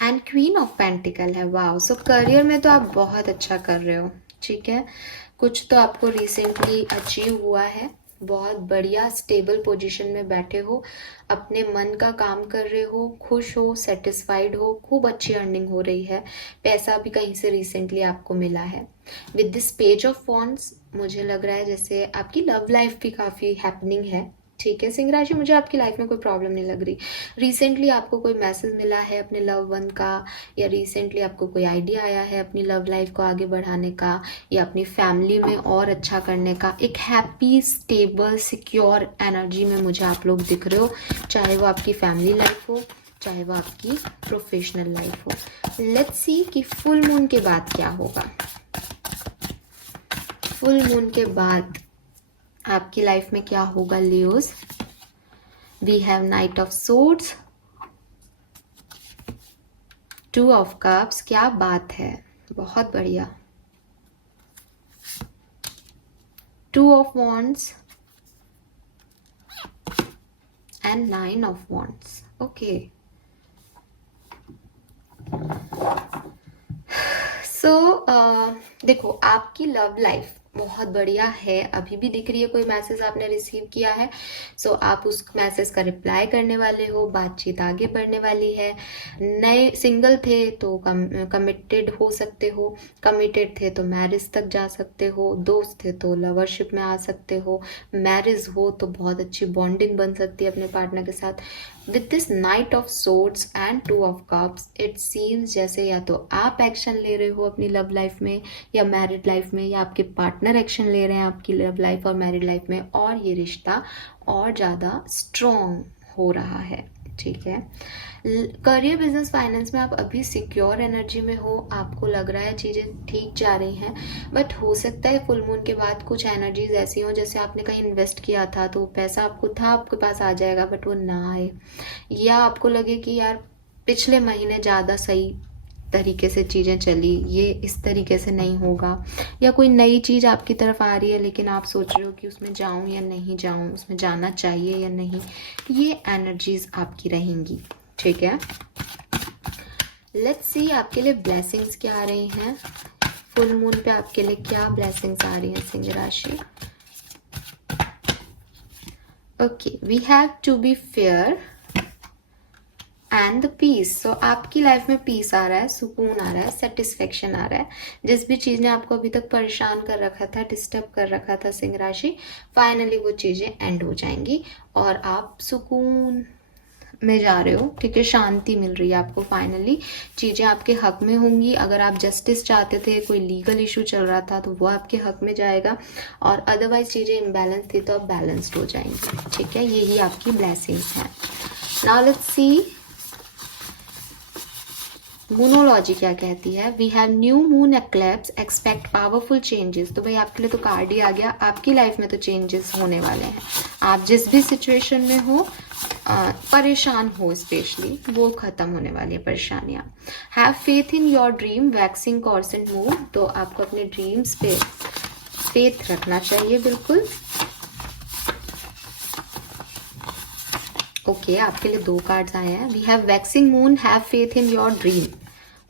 एंड क्वीन ऑफ पेंटिकल है। वाओ, सो करियर में तो आप बहुत अच्छा कर रहे हो। ठीक है, कुछ तो आपको रिसेंटली अचीव हुआ है, बहुत बढ़िया स्टेबल पोजीशन में बैठे हो, अपने मन का काम कर रहे हो, खुश हो, सेटिस्फाइड हो, खूब अच्छी अर्निंग हो रही है, पैसा भी कहीं से रिसेंटली आपको मिला है। With this page of wands मुझे लग रहा है जैसे आपकी लव लाइफ भी काफ़ी हैपनिंग है। ठीक है सिंह राशि, मुझे आपकी लाइफ में कोई प्रॉब्लम नहीं लग रही। रिसेंटली आपको कोई मैसेज मिला है अपने लव वन का, या रिसेंटली आपको कोई आइडिया आया है अपनी लव लाइफ को आगे बढ़ाने का, या अपनी फैमिली में और अच्छा करने का। एक हैप्पी स्टेबल सिक्योर एनर्जी में मुझे आप लोग दिख रहे हो, चाहे वो आपकी फैमिली लाइफ हो, चाहे वो आपकी प्रोफेशनल लाइफ हो। लेट्स सी कि फुल मून के बाद क्या होगा। फुल मून के बाद आपकी लाइफ में क्या होगा Leos. We have knight of swords, two of cups, क्या बात है, बहुत बढ़िया। Two of wands and nine of wands. Okay, so देखो आपकी लव लाइफ बहुत बढ़िया है, अभी भी दिख रही है। कोई मैसेज आपने रिसीव किया है, सो आप उस मैसेज का रिप्लाई करने वाले हो, बातचीत आगे बढ़ने वाली है। नए सिंगल थे तो कमिटेड हो सकते हो, कमिटेड थे तो मैरिज तक जा सकते हो, दोस्त थे तो लवरशिप में आ सकते हो, मैरिज हो तो बहुत अच्छी बॉन्डिंग बन सकती है अपने पार्टनर के साथ। With this night of swords and to of cups it seems जैसे या तो आप एक्शन ले रहे हो अपनी लव लाइफ में या मैरिड लाइफ में, या आपके पार्टनर एक्शन ले रहे हैं आपकी लव लाइफ और मैरिड लाइफ में, और ये रिश्ता और ज़्यादा स्ट्रॉन्ग हो रहा है। ठीक है, करियर बिजनेस फाइनेंस में आप अभी सिक्योर एनर्जी में हो, आपको लग रहा है चीज़ें ठीक जा रही हैं, बट हो सकता है फुल मून के बाद कुछ एनर्जीज ऐसी हो जैसे आपने कहीं इन्वेस्ट किया था तो पैसा आपको था आपके पास आ जाएगा बट वो ना आए, या आपको लगे कि यार पिछले महीने ज़्यादा सही तरीके से चीज़ें चली, ये इस तरीके से नहीं होगा, या कोई नई चीज़ आपकी तरफ आ रही है लेकिन आप सोच रहे हो कि उसमें जाऊं या नहीं जाऊं, उसमें जाना चाहिए या नहीं, ये एनर्जीज आपकी रहेंगी। ठीक है, लेट्स सी आपके लिए ब्लेसिंग्स क्या आ रही हैं। फुल मून पे आपके लिए क्या ब्लेसिंग्स आ रही हैं सिंह राशि। Okay, we have to be fair and the peace. So आपकी लाइफ में पीस आ रहा है, सुकून आ रहा है, सेटिस्फेक्शन आ रहा है। जिस भी चीज़ ने आपको अभी तक परेशान कर रखा था, डिस्टर्ब कर रखा था सिंह राशि, फाइनली वो चीज़ें एंड हो जाएंगी और आप सुकून में जा रहे हो। ठीक है, शांति मिल रही है आपको, फाइनली चीज़ें आपके हक में होंगी। अगर आप जस्टिस चाहते थे, कोई लीगल इशू चल रहा था, तो वो आपके हक में जाएगा, और अदरवाइज चीज़ें इम्बैलेंस थी तो अब बैलेंस्ड हो जाएंगी। ठीक है, यही आपकी ब्लेसिंग्स हैं। नाउ लेट्स सी मूनोलॉजी क्या कहती है। We have new moon eclipse, expect powerful changes. तो भाई आपके लिए तो कार्ड ही आ गया, आपकी लाइफ में तो चेंजेस होने वाले हैं। आप जिस भी सिचुएशन में हो, परेशान हो स्पेशली, वो खत्म होने वाली है परेशानियाँ। Have faith in your dream, waxing crescent move. तो आपको अपने ड्रीम्स पे फेथ रखना चाहिए, बिल्कुल। ओके, आपके लिए 2 कार्ड्स आए हैं। We have waxing moon, have faith in your dream.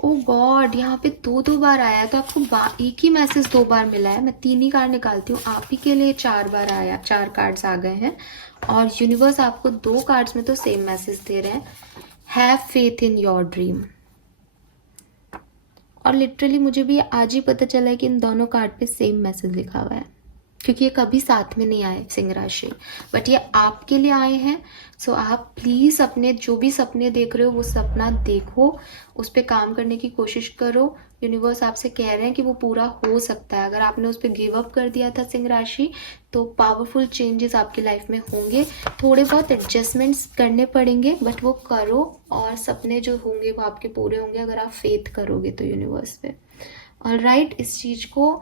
Oh god, यहाँ पे 2 बार आया है, तो आपको एक ही मैसेज 2 बार मिला है। मैं 3 ही कार्ड निकालती हूँ, आप ही के लिए 4 बार आया, 4 कार्ड्स आ गए हैं, और यूनिवर्स आपको 2 कार्ड्स में तो सेम मैसेज दे रहे हैं, have faith in your dream. और लिटरली मुझे भी आज ही पता चला है कि इन दोनों कार्ड पे सेम मैसेज लिखा हुआ है, क्योंकि ये कभी साथ में नहीं आए सिंह राशि, बट ये आपके लिए आए हैं। सो आप प्लीज़ अपने जो भी सपने देख रहे हो, वो सपना देखो, उस पर काम करने की कोशिश करो। यूनिवर्स आपसे कह रहे हैं कि वो पूरा हो सकता है। अगर आपने उस पर गिव अप कर दिया था सिंह राशि, तो पावरफुल चेंजेस आपकी लाइफ में होंगे। थोड़े बहुत एडजस्टमेंट्स करने पड़ेंगे, बट वो करो, और सपने जो होंगे वो आपके पूरे होंगे, अगर आप फेथ करोगे तो यूनिवर्स पे। ऑलराइट, इस चीज़ को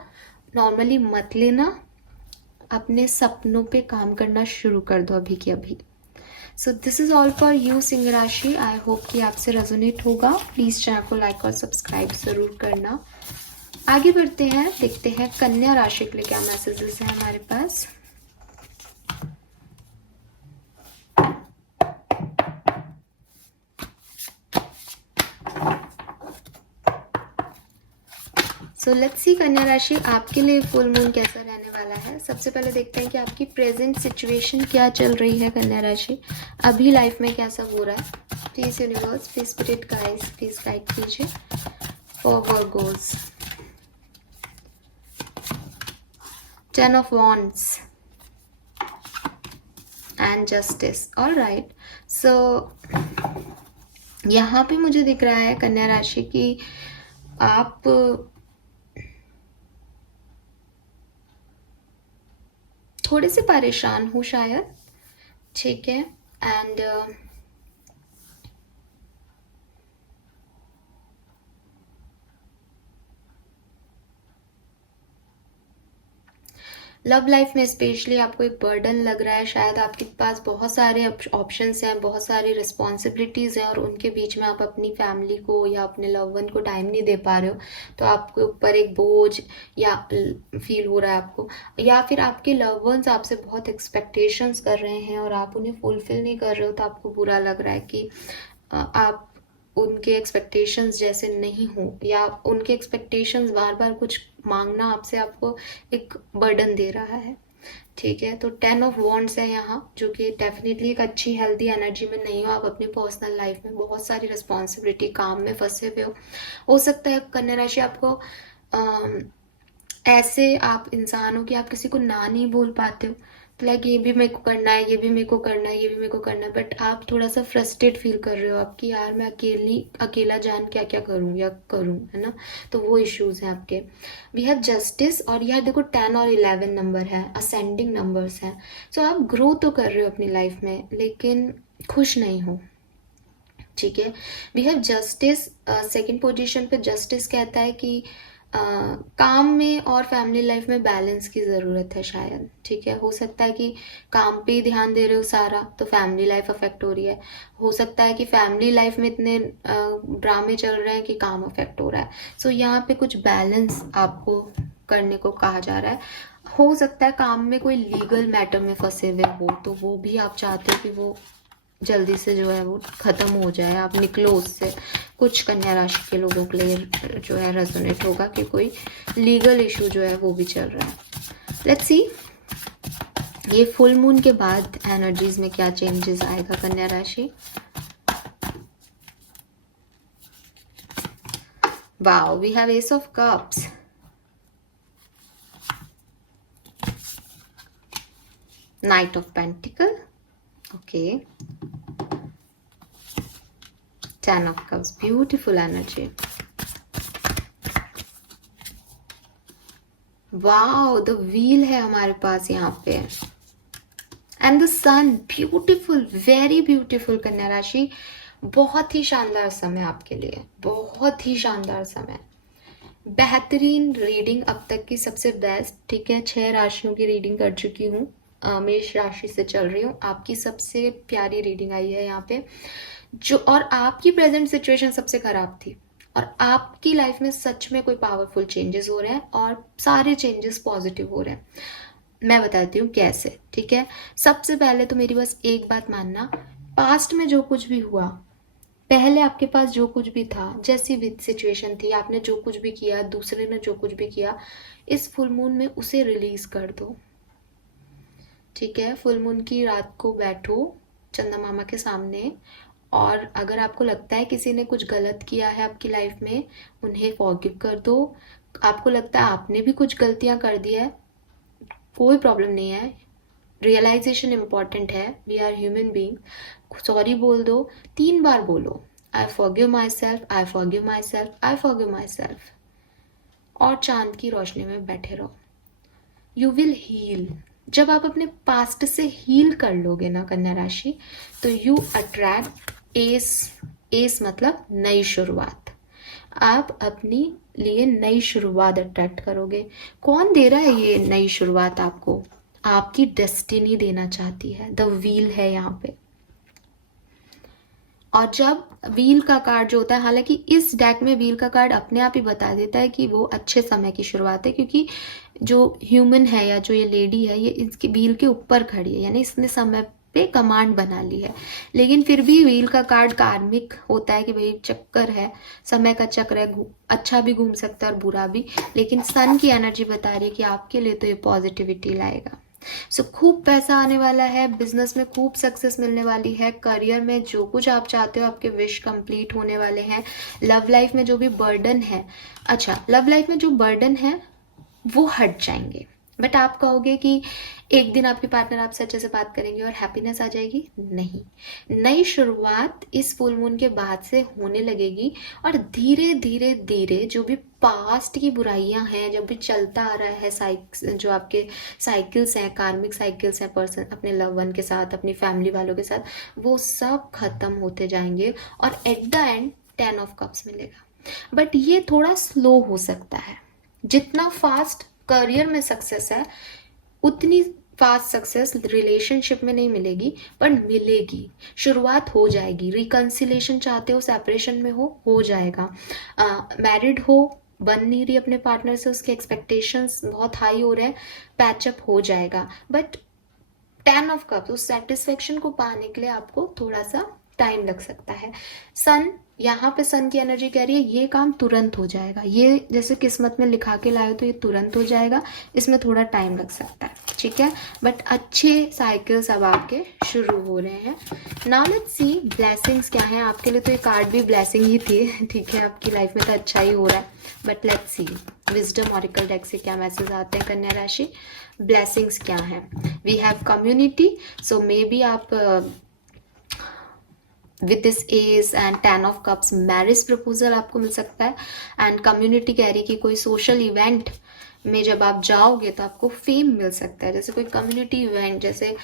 नॉर्मली मत लेना, अपने सपनों पे काम करना शुरू कर दो अभी के अभी। सो this is all for you Singh राशि। आई होप कि आपसे रेजोनेट होगा। प्लीज़ चैनल को लाइक और सब्सक्राइब ज़रूर करना। आगे बढ़ते हैं, देखते हैं कन्या राशि के लिए क्या मैसेजेस हैं हमारे पास। सो लेट्स सी कन्या राशि, आपके लिए फुल मून कैसा रहने वाला है। सबसे पहले देखते हैं कि आपकी प्रेजेंट सिचुएशन क्या चल रही है कन्या राशि, अभी लाइफ में क्या सब हो रहा है। Please universe, please spirit guides, please guide कीजिए for Virgos. 10 of wands and justice. Alright, so यहाँ पे मुझे दिख रहा है कन्या राशि की आप थोड़े से परेशान हो शायद। ठीक है, एंड लव लाइफ में स्पेशली आपको एक बर्डन लग रहा है। शायद आपके पास बहुत सारे ऑप्शंस हैं, बहुत सारी रिस्पॉन्सिबिलिटीज़ हैं, और उनके बीच में आप अपनी फैमिली को या अपने लव वन को टाइम नहीं दे पा रहे हो। तो आपके ऊपर एक बोझ या फील हो रहा है आपको, या फिर आपके लव वंस आपसे बहुत एक्सपेक्टेशंस कर रहे हैं और आप उन्हें फुलफिल नहीं कर रहे हो, तो आपको बुरा लग रहा है कि आप उनके एक्सपेक्टेशंस जैसे नहीं हो, या उनके एक्सपेक्टेशंस बार बार कुछ मांगना आपसे आपको एक बर्डन दे रहा है। ठीक है, तो 10 ऑफ वॉन्ड्स है यहाँ, जो कि डेफिनेटली एक अच्छी हेल्दी एनर्जी में नहीं हो। आप अपनी पर्सनल लाइफ में बहुत सारी रिस्पॉन्सिबिलिटी, काम में फंसे हुए हो सकता है कन्या राशि आपको ऐसे आप इंसान हो कि आप किसी को ना नहीं बोल पाते हो। लाइक ये भी मेरे को करना है, ये भी मेरे को करना है, ये भी मेरे को करना है, बट आप थोड़ा सा फ्रस्ट्रेट फील कर रहे हो आपकी, यार मैं अकेला जान क्या क्या करूँ या करूँ, है ना। तो वो इश्यूज हैं आपके। वी हैव जस्टिस, और यह देखो 10 और 11 नंबर है, असेंडिंग नंबर्स हैं। सो आप ग्रो तो कर रहे हो अपनी लाइफ में, लेकिन खुश नहीं हो। ठीक है, we have justice, second position पे जस्टिस कहता है कि काम में और फैमिली लाइफ में बैलेंस की ज़रूरत है शायद, ठीक है। हो सकता है कि काम पे ही ध्यान दे रहे हो सारा, तो फैमिली लाइफ अफेक्ट हो रही है। हो सकता है कि फैमिली लाइफ में इतने ड्रामे चल रहे हैं कि काम अफेक्ट हो रहा है। सो यहाँ पे कुछ बैलेंस आपको करने को कहा जा रहा है। हो सकता है काम में कोई लीगल मैटर में फंसे हुए हो, तो वो भी आप चाहते हो कि वो जल्दी से जो है वो ख़त्म हो जाए, आप निकलो उससे। कुछ कन्या राशि के लोगों के लिए जो है रेजोनेट होगा कि कोई लीगल इशू जो है वो भी चल रहा है। लेट्स सी ये फुल मून के बाद एनर्जीज में क्या चेंजेस आएगा कन्या राशि। Wow, we have ace of cups, knight of pentacle, okay, 10 of cups, beautiful energy. Wow, the wheel है हमारे पास यहाँ पे, and the sun, beautiful, very beautiful कन्या राशि। बहुत ही शानदार समय आपके लिए, बहुत ही शानदार समय, बेहतरीन रीडिंग, अब तक की सबसे बेस्ट, ठीक है। 6 राशियों की रीडिंग कर चुकी हूँ, मेष राशि से चल रही हूँ, आपकी सबसे प्यारी रीडिंग आई है यहाँ पे। जो और आपकी प्रेजेंट सिचुएशन सबसे खराब थी, और आपकी लाइफ में सच में कोई पावरफुल चेंजेस हो रहे हैं, और सारे चेंजेस पॉजिटिव हो रहे हैं। मैं बताती हूँ कैसे, ठीक है। सबसे पहले तो मेरी बस एक बात मानना, पास्ट में जो कुछ भी हुआ, पहले आपके पास जो कुछ भी था, जैसी भी सिचुएशन थी, आपने जो कुछ भी किया, दूसरे ने जो कुछ भी किया, इस फुल मून में उसे रिलीज कर दो, ठीक है। फुल मून की रात को बैठो चंदा मामा के सामने, और अगर आपको लगता है किसी ने कुछ गलत किया है आपकी लाइफ में, उन्हें फॉरगिव कर दो। आपको लगता है आपने भी कुछ गलतियां कर दी है, कोई प्रॉब्लम नहीं है, रियलाइजेशन इंपॉर्टेंट है, we are human being. Sorry बोल दो, 3 बार बोलो, I forgive myself, I forgive myself, I forgive myself, और चांद की रोशनी में बैठे रहो। You will heal. जब आप अपने पास्ट से हील कर लोगे ना कन्या राशि, तो यू अट्रैक्ट एस मतलब नई शुरुआत। आप अपनी लिए नई शुरुआत अट्रैक्ट करोगे। कौन दे रहा है ये नई शुरुआत आपको? आपकी डेस्टिनी देना चाहती है। द व्हील है यहाँ पे, और जब व्हील का कार्ड जो होता है, हालांकि इस डेक में व्हील का कार्ड अपने आप ही बता देता है कि वो अच्छे समय की शुरुआत है, क्योंकि जो ह्यूमन है या जो ये लेडी है, ये इसकी व्हील के ऊपर खड़ी है, यानी इसने समय पे कमांड बना ली है। लेकिन फिर भी व्हील का कार्ड कार्मिक होता है कि भाई चक्कर है, समय का चक्र है, अच्छा भी घूम सकता है और बुरा भी। लेकिन सन की एनर्जी बता रही है कि आपके लिए तो ये पॉजिटिविटी लाएगा। सो खूब पैसा आने वाला है, बिजनेस में खूब सक्सेस मिलने वाली है, करियर में जो कुछ आप चाहते हो आपके विश कंप्लीट होने वाले हैं। लव लाइफ में जो भी बर्डन है, अच्छा, लव लाइफ में जो बर्डन है वो हट जाएंगे। बट आप कहोगे कि एक दिन आपके पार्टनर आपसे अच्छे से बात करेंगे और हैप्पीनेस आ जाएगी, नहीं। नई शुरुआत इस फुल मून के बाद से होने लगेगी, और धीरे धीरे धीरे जो भी पास्ट की बुराइयां हैं, जब भी चलता आ रहा है जो आपके साइकिल्स हैं, कार्मिक साइकिल्स हैं, पर्सन अपने लव वन के साथ, अपनी फैमिली वालों के साथ, वो सब खत्म होते जाएंगे, और at the end 10 of cups मिलेगा। बट ये थोड़ा स्लो हो सकता है। जितना फास्ट करियर में सक्सेस है, उतनी फास्ट सक्सेस रिलेशनशिप में नहीं मिलेगी, पर मिलेगी। शुरुआत हो जाएगी। रिकंसिलेशन चाहते हो, सेपरेशन में हो जाएगा। मैरिड हो, बन नहीं रही अपने पार्टनर से, उसके एक्सपेक्टेशंस बहुत हाई हो रहे हैं, पैचअप हो जाएगा। बट 10 ऑफ कप्स, उस सेटिस्फेक्शन को पाने के लिए आपको थोड़ा सा टाइम लग सकता है। सन, यहाँ पे सन की एनर्जी कह रही है ये काम तुरंत हो जाएगा, ये जैसे किस्मत में लिखा के लाए तो ये तुरंत हो जाएगा, इसमें थोड़ा टाइम लग सकता है, ठीक है। बट अच्छे साइकिल्स अब आपके शुरू हो रहे हैं। नाउ लेट्स सी ब्लेसिंग्स क्या हैं आपके लिए। तो ये कार्ड भी ब्लेसिंग ही थी, ठीक है, आपकी लाइफ में तो अच्छा ही हो रहा है। But let's see wisdom oracle deck से क्या मैसेज आते हैं कन्या राशि, ब्लेसिंग्स क्या हैं। We have community, so may be आप with this ace and 10 of cups marriage proposal आपको मिल सकता है। एंड कम्युनिटी कह रही कि कोई सोशल इवेंट में जब आप जाओगे तो आपको फेम मिल सकता है, जैसे कोई कम्युनिटी इवेंट, जैसे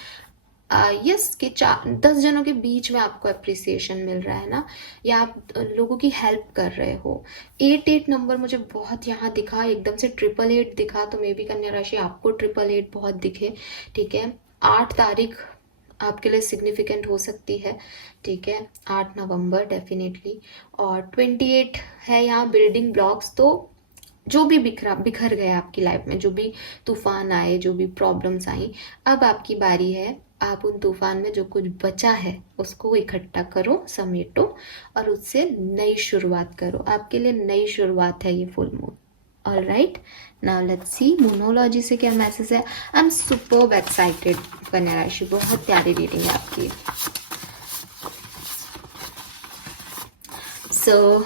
यस कि 10 जनों के बीच में आपको अप्रिसिएशन मिल रहा है ना, या आप लोगों की हेल्प कर रहे हो। 8 नंबर मुझे बहुत यहाँ दिखा, एकदम से 888 दिखा, तो मे बी कन्या राशि आपको 888 बहुत दिखे। ठीक है, 8 तारीख आपके लिए सिग्निफिकेंट हो सकती है। ठीक है, 8 नवंबर डेफिनेटली। और 28 है यहाँ बिल्डिंग ब्लॉक्स। तो जो भी बिखर गए आपकी लाइफ में, जो भी तूफान आए, जो भी प्रॉब्लम्स आई, अब आपकी बारी है। आप उन तूफान में जो कुछ बचा है उसको इकट्ठा करो, समेटो, और उससे नई शुरुआत करो। आपके लिए नई शुरुआत है ये full moon. All right, now let's see मोनोलॉजी से क्या मैसेज है। आई एम सुपर्ब एक्साइटेड कन्या राशि, बहुत प्यारी रीडिंग है आपकी। सो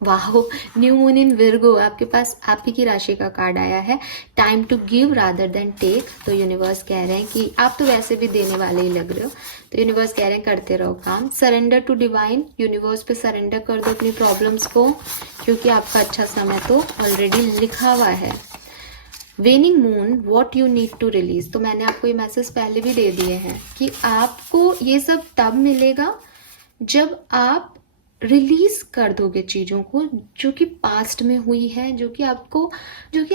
वाह, न्यू मून इन विर्गो, आपके पास आप ही की राशि का कार्ड आया है। Time to give rather than take. तो यूनिवर्स कह रहे हैं कि आप तो वैसे भी देने वाले ही लग रहे हो, तो यूनिवर्स कह रहे हैं करते रहो काम। सरेंडर टू डिवाइन, यूनिवर्स पे सरेंडर कर दो अपनी प्रॉब्लम्स को, क्योंकि आपका अच्छा समय तो ऑलरेडी लिखा हुआ है। Waning moon, what you need to release, तो मैंने आपको ये मैसेज पहले भी दे दिए हैं कि आपको ये सब तब मिलेगा जब आप रिलीज कर दोगे चीज़ों को जो कि पास्ट में हुई है, जो कि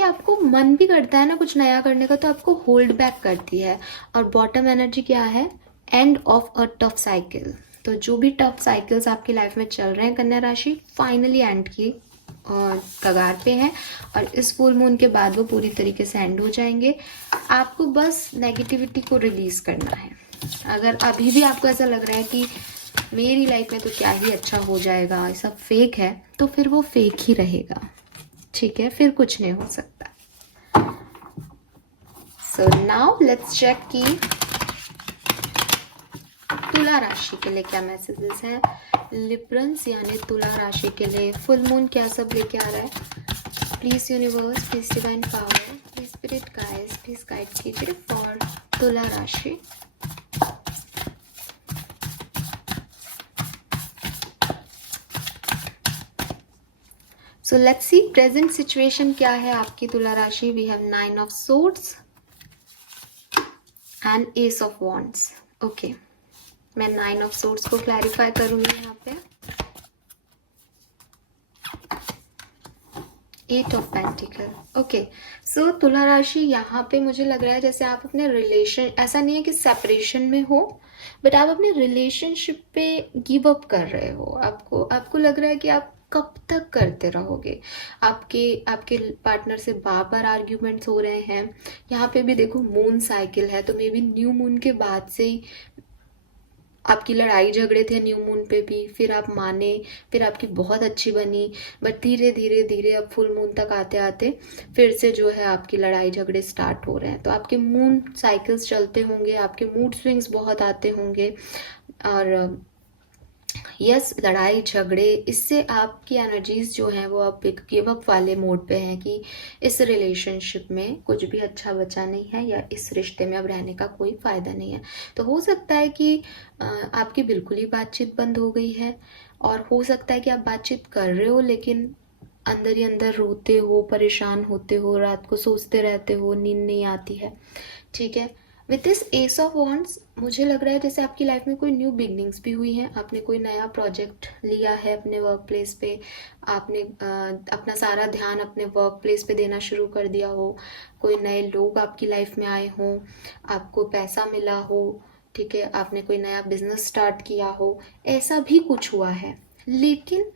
आपको मन भी करता है ना कुछ नया करने का, तो आपको होल्ड बैक करती है। और बॉटम एनर्जी क्या है, end of a tough cycle. तो जो भी टफ साइकिल्स आपकी लाइफ में चल रहे हैं कन्या राशि, फाइनली एंड की कगार पे हैं, और इस फुल मून के बाद वो पूरी तरीके से एंड हो जाएंगे। आपको बस नेगेटिविटी को रिलीज करना है। अगर अभी भी आपको ऐसा लग रहा है कि मेरी लाइफ में तो क्या ही अच्छा हो जाएगा, ये सब फेक है, तो फिर वो फेक ही रहेगा। ठीक है, फिर कुछ नहीं हो सकता। सो नाउ लेट्स चेक कि तुला राशि के लिए क्या मैसेजेस हैं। लिब्रंस यानी तुला राशि के लिए फुल मून क्या सब लेके आ रहा है। Please universe, please divine power, please spirit guides, please guide कीजिए फॉर तुला राशि। So let's see present situation क्या है आपकी तुला राशि। We have 9 of swords and ace of wands. Okay, मैं 9 ऑफ सोर्ड्स को क्लैरिफाई करूंगी यहाँ पे। 8 ऑफ पेंटिकल। ओके, सो तुला राशि यहाँ पे मुझे लग रहा है जैसे आप अपने रिलेशन, ऐसा नहीं है कि सेपरेशन में हो, बट आप अपने रिलेशनशिप पे गिव अप कर रहे हो। आपको लग रहा है कि आप कब तक करते रहोगे। आपके आपके पार्टनर से बार बार आर्ग्यूमेंट्स हो रहे हैं। यहाँ पे भी देखो मून साइकिल है, तो मे बी न्यू मून के बाद से ही आपकी लड़ाई झगड़े थे न्यू मून पे भी, फिर आप माने, फिर आपकी बहुत अच्छी बनी, बट धीरे धीरे धीरे अब फुल मून तक आते आते फिर से जो है आपकी लड़ाई झगड़े स्टार्ट हो रहे हैं। तो आपके मून साइकिल्स चलते होंगे, आपके मूड स्विंग्स बहुत आते होंगे, और यस लड़ाई झगड़े, इससे आपकी एनर्जीज जो हैं वो अब एक गिव अप वाले मोड पे हैं कि इस रिलेशनशिप में कुछ भी अच्छा बचा नहीं है, या इस रिश्ते में अब रहने का कोई फ़ायदा नहीं है। तो हो सकता है कि आपकी बिल्कुल ही बातचीत बंद हो गई है, और हो सकता है कि आप बातचीत कर रहे हो लेकिन अंदर ही अंदर रोते हो, परेशान होते हो, रात को सोचते रहते हो, नींद नहीं आती है। ठीक है, with this S of wands मुझे लग रहा है जैसे आपकी लाइफ में कोई न्यू बिगनिंग्स भी हुई हैं। आपने कोई नया प्रोजेक्ट लिया है अपने वर्क प्लेस पे, आपने अपना सारा ध्यान अपने वर्क प्लेस पे देना शुरू कर दिया हो, कोई नए लोग आपकी लाइफ में आए हों, आपको पैसा मिला हो, ठीक है, आपने कोई नया बिजनेस स्टार्ट किया हो, ऐसा भी कुछ हुआ है। लेकिन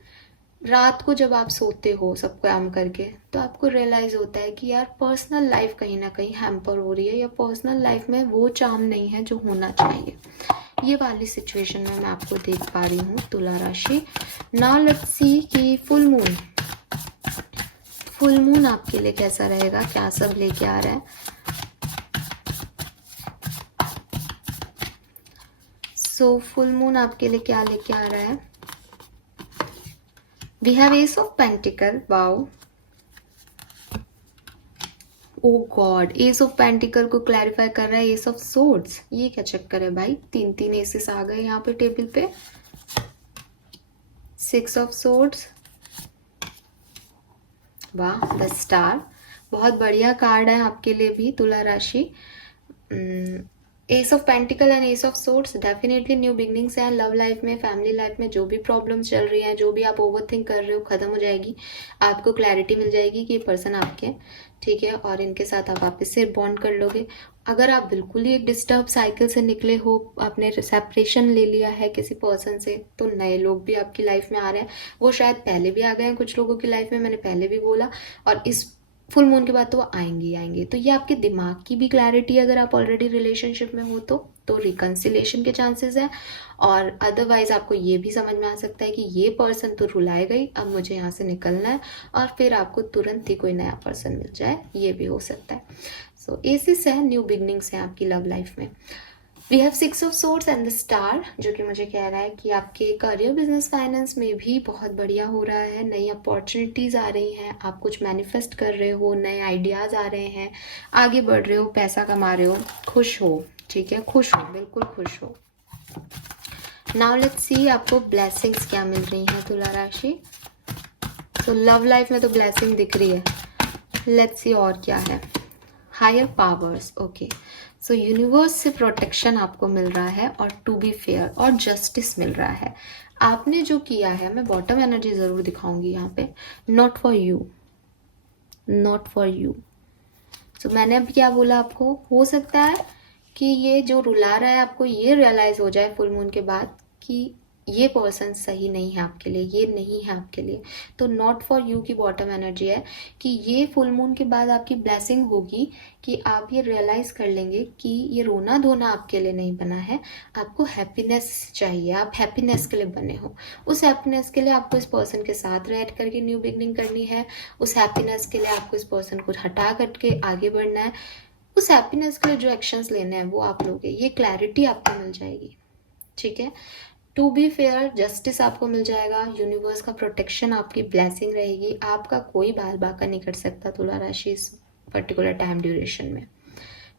रात को जब आप सोते हो सब काम करके, तो आपको रियलाइज़ होता है कि यार पर्सनल लाइफ कहीं ना कहीं हैम्पर हो रही है, या पर्सनल लाइफ में वो चार्म नहीं है जो होना चाहिए। ये वाली सिचुएशन में मैं आपको देख पा रही हूँ तुला राशि। नाउ लेट्स सी कि फुल मून आपके लिए कैसा रहेगा, क्या सब लेके आ रहा है। सो फुल मून आपके लिए क्या लेके आ रहा है। We have Ace of Pentacle. Wow. Oh God, Ace of Pentacle को क्लैरिफाई कर रहा है Ace of Swords। ये क्या चक्कर है भाई, 3 एसेस आ गए यहाँ पे टेबल पे। 6 of Swords। वाह, द स्टार, बहुत बढ़िया कार्ड है आपके लिए भी तुला राशि। S of pentacle and ace of swords, definitely new beginnings हैं लव लाइफ में, फैमिली लाइफ में। जो भी प्रॉब्लम्स चल रही हैं, जो भी आप ओवर थिंक कर रहे हो, खत्म हो जाएगी। आपको क्लैरिटी मिल जाएगी कि ये पर्सन आपके हैं, ठीक है, और इनके साथ आप वापस से बॉन्ड कर लोगे। अगर आप बिल्कुल ही एक डिस्टर्ब साइकिल से निकले हो, आपने सेपरेशन ले लिया है किसी पर्सन से, तो नए लोग भी आपकी लाइफ में आ रहे हैं। वो शायद पहले भी आ गए हैं कुछ लोगों की लाइफ में, मैंने पहले भी बोला, और इस फुल मून के बाद तो वो आएंगे ही आएंगे। तो ये आपके दिमाग की भी क्लैरिटी, अगर आप ऑलरेडी रिलेशनशिप में हो तो रिकन्सिलेशन के चांसेस है। और अदरवाइज आपको ये भी समझ में आ सकता है कि ये पर्सन तो रुलाएगा ही, अब मुझे यहाँ से निकलना है, और फिर आपको तुरंत ही कोई नया पर्सन मिल जाए, ये भी हो सकता है। सो एसिस है, न्यू बिगनिंग्स हैं आपकी लव लाइफ में। We have 6 of swords and the star, जो कि मुझे कह रहा है कि आपके करियर, बिजनेस, फाइनेंस में भी बहुत बढ़िया हो रहा है। नई अपॉर्चुनिटीज़ आ रही हैं, आप कुछ मैनिफेस्ट कर रहे हो, नए आइडियाज़ आ रहे हैं, आगे बढ़ रहे हो, पैसा कमा रहे हो, खुश हो, ठीक है, खुश हो, बिल्कुल खुश हो। नाउ लेट्स सी आपको ब्लेसिंग्स क्या मिल रही हैं तुला राशि। तो लव लाइफ में तो ब्लेसिंग दिख रही है, लेट्स सी और क्या है। Higher powers, okay, so universe से प्रोटेक्शन आपको मिल रहा है, और टू बी फेयर और जस्टिस मिल रहा है। आपने जो किया है, मैं बॉटम एनर्जी जरूर दिखाऊंगी यहाँ पे, not for you, not for you. So मैंने अभी क्या बोला आपको, हो सकता है कि ये जो रुला रहा है आपको ये रियलाइज हो जाए फुल मून के बाद कि ये पर्सन सही नहीं है आपके लिए, ये नहीं है आपके लिए। तो नॉट फॉर यू की बॉटम एनर्जी है कि ये फुल मून के बाद आपकी ब्लेसिंग होगी कि आप ये रियलाइज कर लेंगे कि ये रोना धोना आपके लिए नहीं बना है, आपको हैप्पीनेस चाहिए, आप हैप्पीनेस के लिए बने हो। उस हैप्पीनेस के लिए आपको इस पर्सन के साथ रह करके न्यू बिगनिंग करनी है, उस हैप्पीनेस के लिए आपको इस पर्सन को हटा करके आगे बढ़ना है, उस हैप्पीनेस के लिए जो एक्शंस लेने हैं वो आप लोगे, ये क्लैरिटी आपको मिल जाएगी, ठीक है। टू बी फेयर, जस्टिस आपको मिल जाएगा, यूनिवर्स का प्रोटेक्शन आपकी ब्लेसिंग रहेगी, आपका कोई बाल बाका नहीं कर सकता तुला राशि इस पर्टिकुलर टाइम ड्यूरेशन में,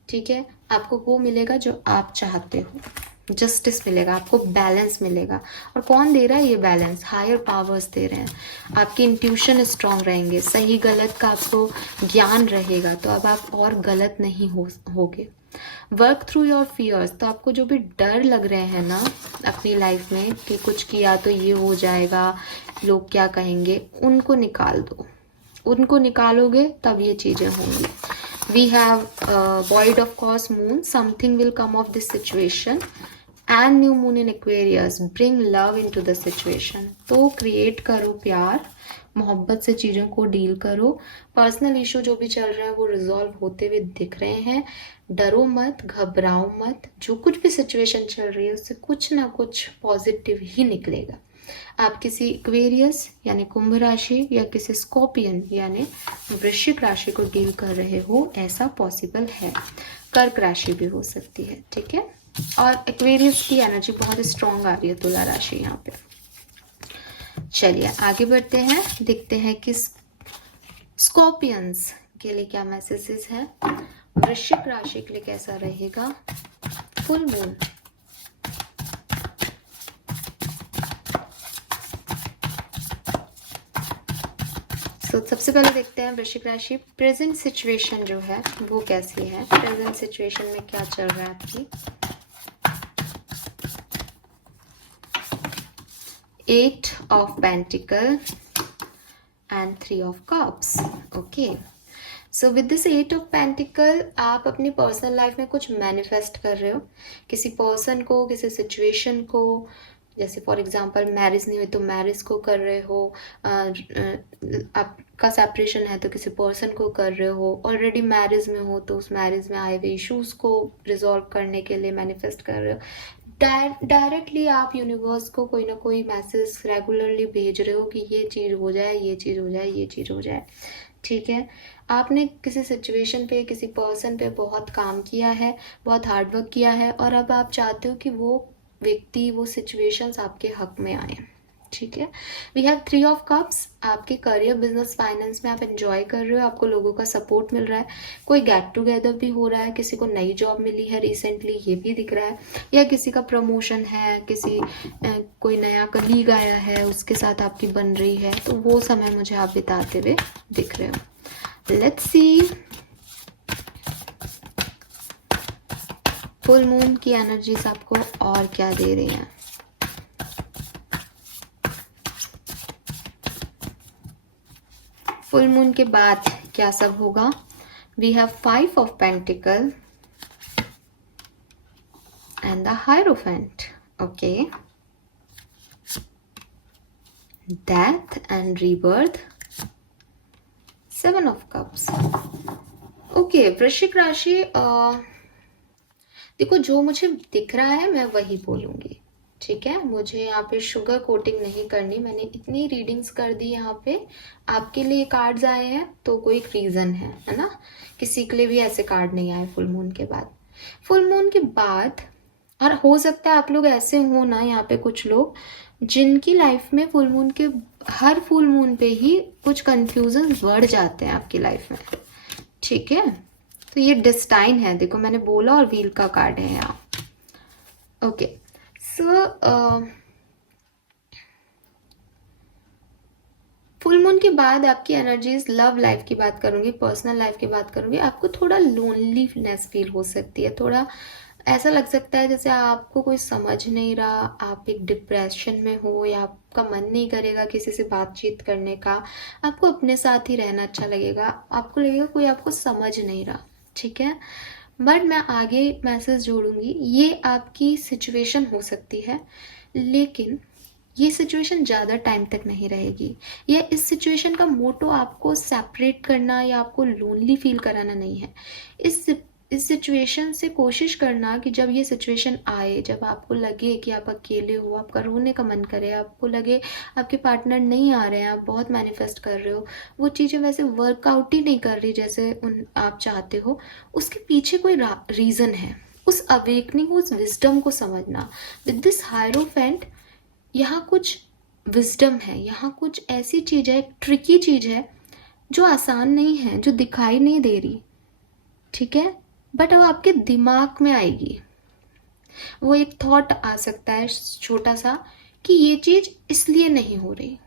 ठीक है। आपको वो मिलेगा जो आप चाहते हो, जस्टिस मिलेगा, आपको बैलेंस मिलेगा। और कौन दे रहा है ये बैलेंस, हायर पावर्स दे रहे हैं। आपकी इंट्यूशन स्ट्रांग रहेंगे, सही गलत का आपको ज्ञान रहेगा, तो अब आप और गलत नहीं होगे। वर्क थ्रू योर फियर्स, तो आपको जो भी डर लग रहे हैं ना अपनी लाइफ में कि कुछ किया तो ये हो जाएगा, लोग क्या कहेंगे, उनको निकाल दो, उनको निकालोगे तब ये चीज़ें होंगी। We have void of course moon, something will come of this situation, and new moon in Aquarius, bring love into the situation। तो क्रिएट करो प्यार, मोहब्बत से चीज़ों को डील करो। पर्सनल इशू जो भी चल रहे हैं वो रिजॉल्व होते हुए दिख रहे हैं। डरो मत, घबराओ मत, जो कुछ भी सिचुएशन चल रही है उससे कुछ ना कुछ पॉजिटिव ही निकलेगा। आप किसी एक्वेरियस यानी कुंभ राशि या किसी स्कॉर्पियन यानी वृश्चिक राशि को डील कर रहे हो, ऐसा पॉसिबल है। कर्क राशि भी हो सकती है, ठीक है। और एक्वेरियस की एनर्जी बहुत स्ट्रांग आ रही है तुला राशि यहाँ पे। चलिए आगे बढ़ते हैं, देखते हैं कि स्कॉर्पियंस के लिए क्या मैसेजेस है, वृश्चिक राशि के लिए कैसा रहेगा फुल मून। तो सबसे पहले देखते हैं वृश्चिक राशि प्रेजेंट सिचुएशन जो है वो कैसी है, प्रेजेंट सिचुएशन में क्या चल रहा है आपकी। 8 of Pentacle and 3 of Cups, okay। So with this 8 of pentacle आप अपनी पर्सनल लाइफ में कुछ मैनिफेस्ट कर रहे हो, किसी पर्सन को, किसी सिचुएशन को। जैसे फॉर एग्जांपल मैरिज नहीं हुई तो मैरिज को कर रहे हो, आपका सेपरेशन है तो किसी पर्सन को कर रहे हो, ऑलरेडी मैरिज में हो तो उस मैरिज में आए हुए इश्यूज को रिजॉल्व करने के लिए मैनिफेस्ट कर रहे हो। डायरेक्टली आप यूनिवर्स को कोई ना कोई मैसेज रेगुलरली भेज रहे हो कि ये चीज़ हो जाए, ये चीज़ हो जाए, ये चीज़ हो जाए, ठीक है। आपने किसी सिचुएशन पे, किसी पर्सन पे बहुत काम किया है, बहुत हार्ड वर्क किया है, और अब आप चाहते हो कि वो व्यक्ति, वो सिचुएशंस आपके हक में आए, ठीक है। वी हैव 3 ऑफ कप्स, आपके करियर, बिजनेस, फाइनेंस में आप एंजॉय कर रहे हो, आपको लोगों का सपोर्ट मिल रहा है, कोई गेट टुगेदर भी हो रहा है, किसी को नई जॉब मिली है रिसेंटली, ये भी दिख रहा है, या किसी का प्रमोशन है, किसी कोई नया कलीग आया है उसके साथ आपकी बन रही है, तो वो समय मुझे आप बिताते हुए दिख रहे हो। लेट्स सी फुल मून की एनर्जीज आपको और क्या दे रही हैं? फुल मून के बाद क्या सब होगा? We have 5 of pentacle and the hierophant. Okay, death and rebirth, 7 of cups. Okay, वृश्चिक राशि, देखो जो मुझे दिख रहा है मैं वही बोलूंगी, ठीक है? मुझे यहाँ पे शुगर कोटिंग नहीं करनी. मैंने इतनी रीडिंग्स कर दी यहाँ पे, आपके लिए कार्ड्स आए हैं तो कोई रीजन है ना? किसी के लिए भी ऐसे कार्ड नहीं आए फुल मून के बाद. फुल मून के बाद, और हो सकता है आप लोग ऐसे हो ना, यहाँ पे कुछ लोग जिनकी लाइफ में फुल मून के हर फुल मून पे ही कुछ कंफ्यूजन बढ़ जाते हैं आपकी लाइफ में, ठीक है? तो ये डेस्टाइन है, देखो मैंने बोला, और व्हील का कार्ड है यहाँ. ओके, सो फुल मून के बाद आपकी एनर्जीज, लव लाइफ की बात करूंगी, पर्सनल लाइफ की बात करूंगी, आपको थोड़ा लोनलीनेस फील हो सकती है. थोड़ा ऐसा लग सकता है जैसे आपको कोई समझ नहीं रहा, आप एक डिप्रेशन में हो, या आपका मन नहीं करेगा किसी से बातचीत करने का, आपको अपने साथ ही रहना अच्छा लगेगा, आपको लगेगा कोई आपको समझ नहीं रहा, ठीक है? बट मैं आगे मैसेज जोड़ूंगी, ये आपकी सिचुएशन हो सकती है, लेकिन ये सिचुएशन ज़्यादा टाइम तक नहीं रहेगी. या इस सिचुएशन का मोटो आपको सेपरेट करना या आपको लोनली फील कराना नहीं है. इस सिचुएशन से कोशिश करना कि जब ये सिचुएशन आए, जब आपको लगे कि आप अकेले हो, आपका रोने का मन करे, आपको लगे आपके पार्टनर नहीं आ रहे हैं, आप बहुत मैनिफेस्ट कर रहे हो, वो चीज़ें वैसे वर्कआउट ही नहीं कर रही जैसे आप चाहते हो, उसके पीछे कोई रीज़न है. उस अवेकनिंग, उस विजडम को समझना. विद दिस हायरोफेंट, यहाँ कुछ विजडम है, यहाँ कुछ ऐसी चीज़ है, ट्रिकी चीज़ है जो आसान नहीं है, जो दिखाई नहीं दे रही, ठीक है? बट अब आपके दिमाग में आएगी, वो एक थॉट आ सकता है छोटा सा कि ये चीज़ इसलिए नहीं हो रही.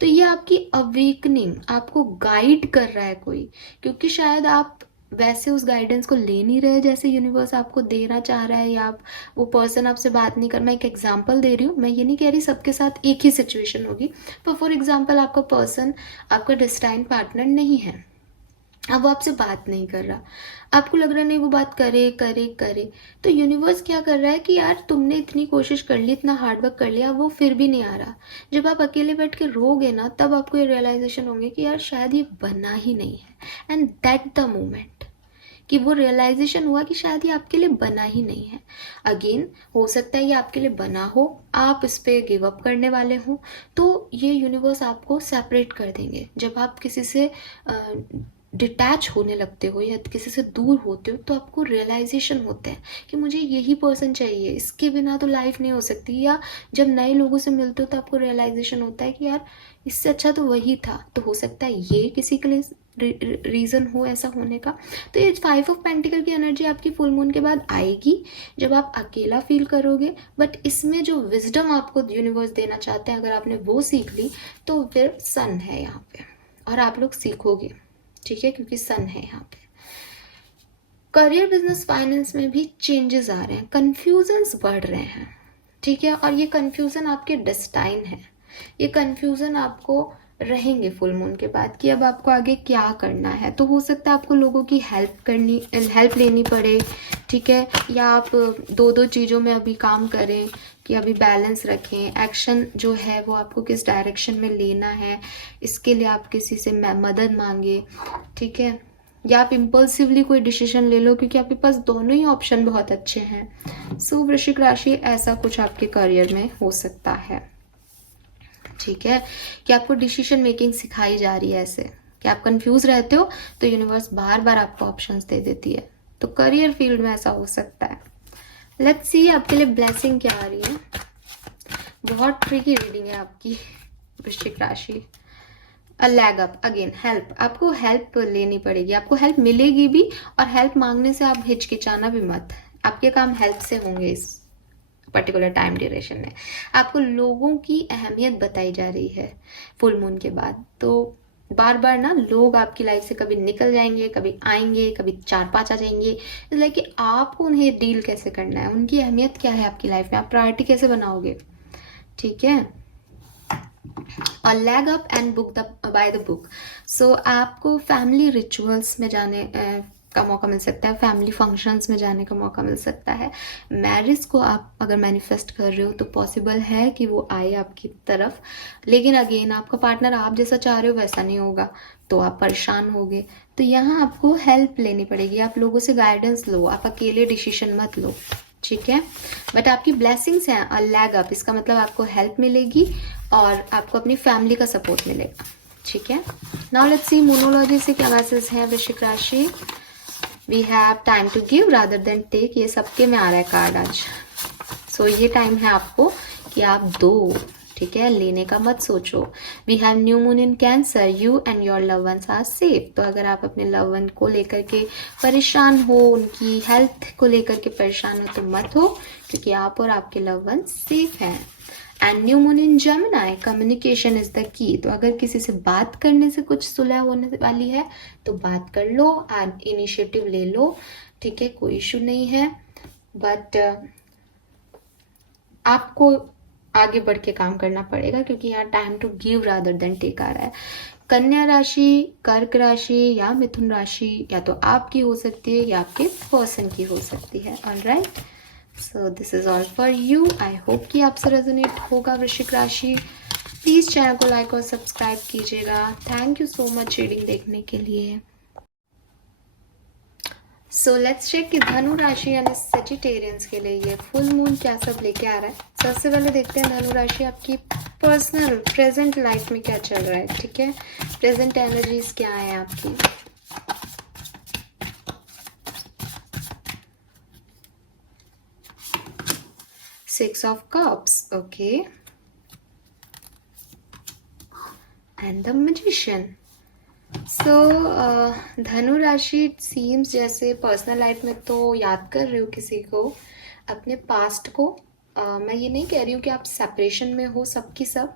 तो ये आपकी अवेकनिंग, आपको गाइड कर रहा है कोई, क्योंकि शायद आप वैसे उस गाइडेंस को ले नहीं रहे जैसे यूनिवर्स आपको देना चाह रहा है, या आप वो पर्सन आपसे बात नहीं कर. मैं एक एग्जांपल दे रही हूँ, मैं ये नहीं कह रही सबके साथ एक ही सिचुएशन होगी, पर फॉर एग्जांपल आपका पर्सन, आपका डेस्टाइन पार्टनर नहीं है, अब वो आपसे बात नहीं कर रहा, आपको लग रहा नहीं वो बात करे करे करे, तो यूनिवर्स क्या कर रहा है कि यार तुमने इतनी कोशिश कर ली, इतना हार्डवर्क कर लिया, वो फिर भी नहीं आ रहा. जब आप अकेले बैठ के रोगे ना, तब आपको ये रियलाइजेशन होंगे कि यार शायद ये बना ही नहीं है. एंड दैट द मोमेंट कि वो रियलाइजेशन हुआ कि शायद ये आपके लिए बना ही नहीं है. अगेन हो सकता है ये आपके लिए बना हो, आप इस पे गिव अप करने वाले हो, तो ये यूनिवर्स आपको सेपरेट कर देंगे. जब आप किसी से डिटैच होने लगते हो या किसी से दूर होते हो, तो आपको रियलाइजेशन होता है कि मुझे यही पर्सन चाहिए, इसके बिना तो लाइफ नहीं हो सकती. या जब नए लोगों से मिलते हो तो आपको रियलाइजेशन होता है कि यार इससे अच्छा तो वही था. तो हो सकता है ये किसी के लिए रीज़न हो ऐसा होने का. तो ये 5 ऑफ पेंटिकल की एनर्जी आपकी फुल मून के बाद आएगी, जब आप अकेला फील करोगे. बट इसमें जो विजडम आपको यूनिवर्स देना चाहते हैं, अगर आपने वो सीख ली, तो फिर सन है यहाँ पे, और आप लोग सीखोगे, ठीक है? क्योंकि सन है यहाँ पे. करियर, बिजनेस, फाइनेंस में भी चेंजेस आ रहे हैं, कंफ्यूजन्स बढ़ रहे हैं, ठीक है? और ये कंफ्यूजन आपके डेस्टाइन है. ये कंफ्यूजन आपको रहेंगे फुल मून के बाद कि अब आपको आगे क्या करना है. तो हो सकता है आपको लोगों की हेल्प लेनी पड़े, ठीक है? या आप दो दो चीज़ों में अभी काम करें कि अभी बैलेंस रखें. एक्शन जो है वो आपको किस डायरेक्शन में लेना है, इसके लिए आप किसी से मदद मांगे, ठीक है? या आप इम्पल्सिवली कोई डिसीजन ले लो, क्योंकि आपके पास दोनों ही ऑप्शन बहुत अच्छे हैं. सो वृश्चिक राशि, ऐसा कुछ आपके करियर में हो सकता है, ठीक है? कि आपको डिसीजन मेकिंग सिखाई जा रही है ऐसे कि आप कंफ्यूज रहते हो, तो यूनिवर्स बार बार आपको ऑप्शंस दे देती है. तो करियर फील्ड में ऐसा हो सकता है. लेट्स सी आपके लिए ब्लेसिंग क्या आ रही है. बहुत ट्रिकी रीडिंग है आपकी वृश्चिक राशि. A lag up, again help, आपको हेल्प लेनी पड़ेगी, आपको हेल्प मिलेगी भी, और हेल्प मांगने से आप हिचकिचाना भी मत. आपके काम हेल्प से होंगे इस पर्टिकुलर टाइम ड्यूरेशन में. आपको लोगों की अहमियत बताई जा रही है फुल मून के बाद. तो बार बार ना लोग आपकी लाइफ से कभी निकल जाएंगे, कभी आएंगे, कभी 4-5 आ जाएंगे। लाइक कि आपको उन्हें डील कैसे करना है, उनकी अहमियत क्या है आपकी लाइफ में, आप प्रायोरिटी कैसे बनाओगे, ठीक है। और lag up and book the by the book. So आपको फैमिली रिचुअल्स में जाने का मौका मिल सकता है, फैमिली फंक्शंस में जाने का मौका मिल सकता है। मैरिज को आप अगर मैनिफेस्ट कर रहे हो तो पॉसिबल है कि वो आए आपकी तरफ, लेकिन अगेन आपका पार्टनर आप जैसा चाह रहे हो वैसा नहीं होगा, तो आप परेशान होगे। तो यहाँ आपको हेल्प लेनी पड़ेगी, आप लोगों से गाइडेंस लो, आप अकेले डिसीजन मत लो, ठीक है। बट आपकी ब्लेसिंग्स हैं लैग अप, इसका मतलब आपको हेल्प मिलेगी और आपको अपनी फैमिली का सपोर्ट मिलेगा, ठीक है। नाउ लेट्स सी मोनोलॉजी से क्या मैसेज है वृश्चिक राशि। We have time to give rather than take, ये सबके में आ रहा है कार्ड आज। सो ये टाइम है आपको कि आप दो, ठीक है, लेने का मत सोचो। We have new moon in Cancer, you and your love ones are safe. तो अगर आप अपने लव वन को लेकर के परेशान हो, उनकी हेल्थ को लेकर के परेशान हो तो मत हो, क्योंकि आप और आपके लव वन सेफ हैं। And new moon in Gemini, communication is the key. तो अगर किसी से बात करने से कुछ सुलह होने वाली है तो बात कर लो एंड इनिशिएटिव ले लो, ठीक है, कोई इशू नहीं है। बट आपको आगे बढ़ के काम करना पड़ेगा, क्योंकि यहाँ time to give rather than take आ रहा है। कन्या राशि, कर्क राशि या मिथुन राशि या तो आपकी हो सकती है या आपके पर्सन की हो सकती है। Alright, so this is all for you. I hope कि आपसे रेजोनेट होगा वृश्चिक राशि। प्लीज चैनल को लाइक और सब्सक्राइब कीजिएगा। Thank you so much reading देखने के लिए। सो लेट्स चेक कि धनु राशि यानी सेजिटेरियंस के लिए ये फुल मून क्या सब लेके आ रहा है। सबसे पहले देखते हैं धनु राशि आपकी पर्सनल प्रेजेंट लाइफ में क्या चल रहा है, ठीक है, प्रेजेंट एनर्जीज क्या है आपकी। Six of cups, okay, and the magician. So धनु राशि सीम्स जैसे पर्सनल लाइफ में तो याद कर रहे हो किसी को, अपने पास्ट को। मैं ये नहीं कह रही हूँ कि आप सेपरेशन में हो सबकी सब,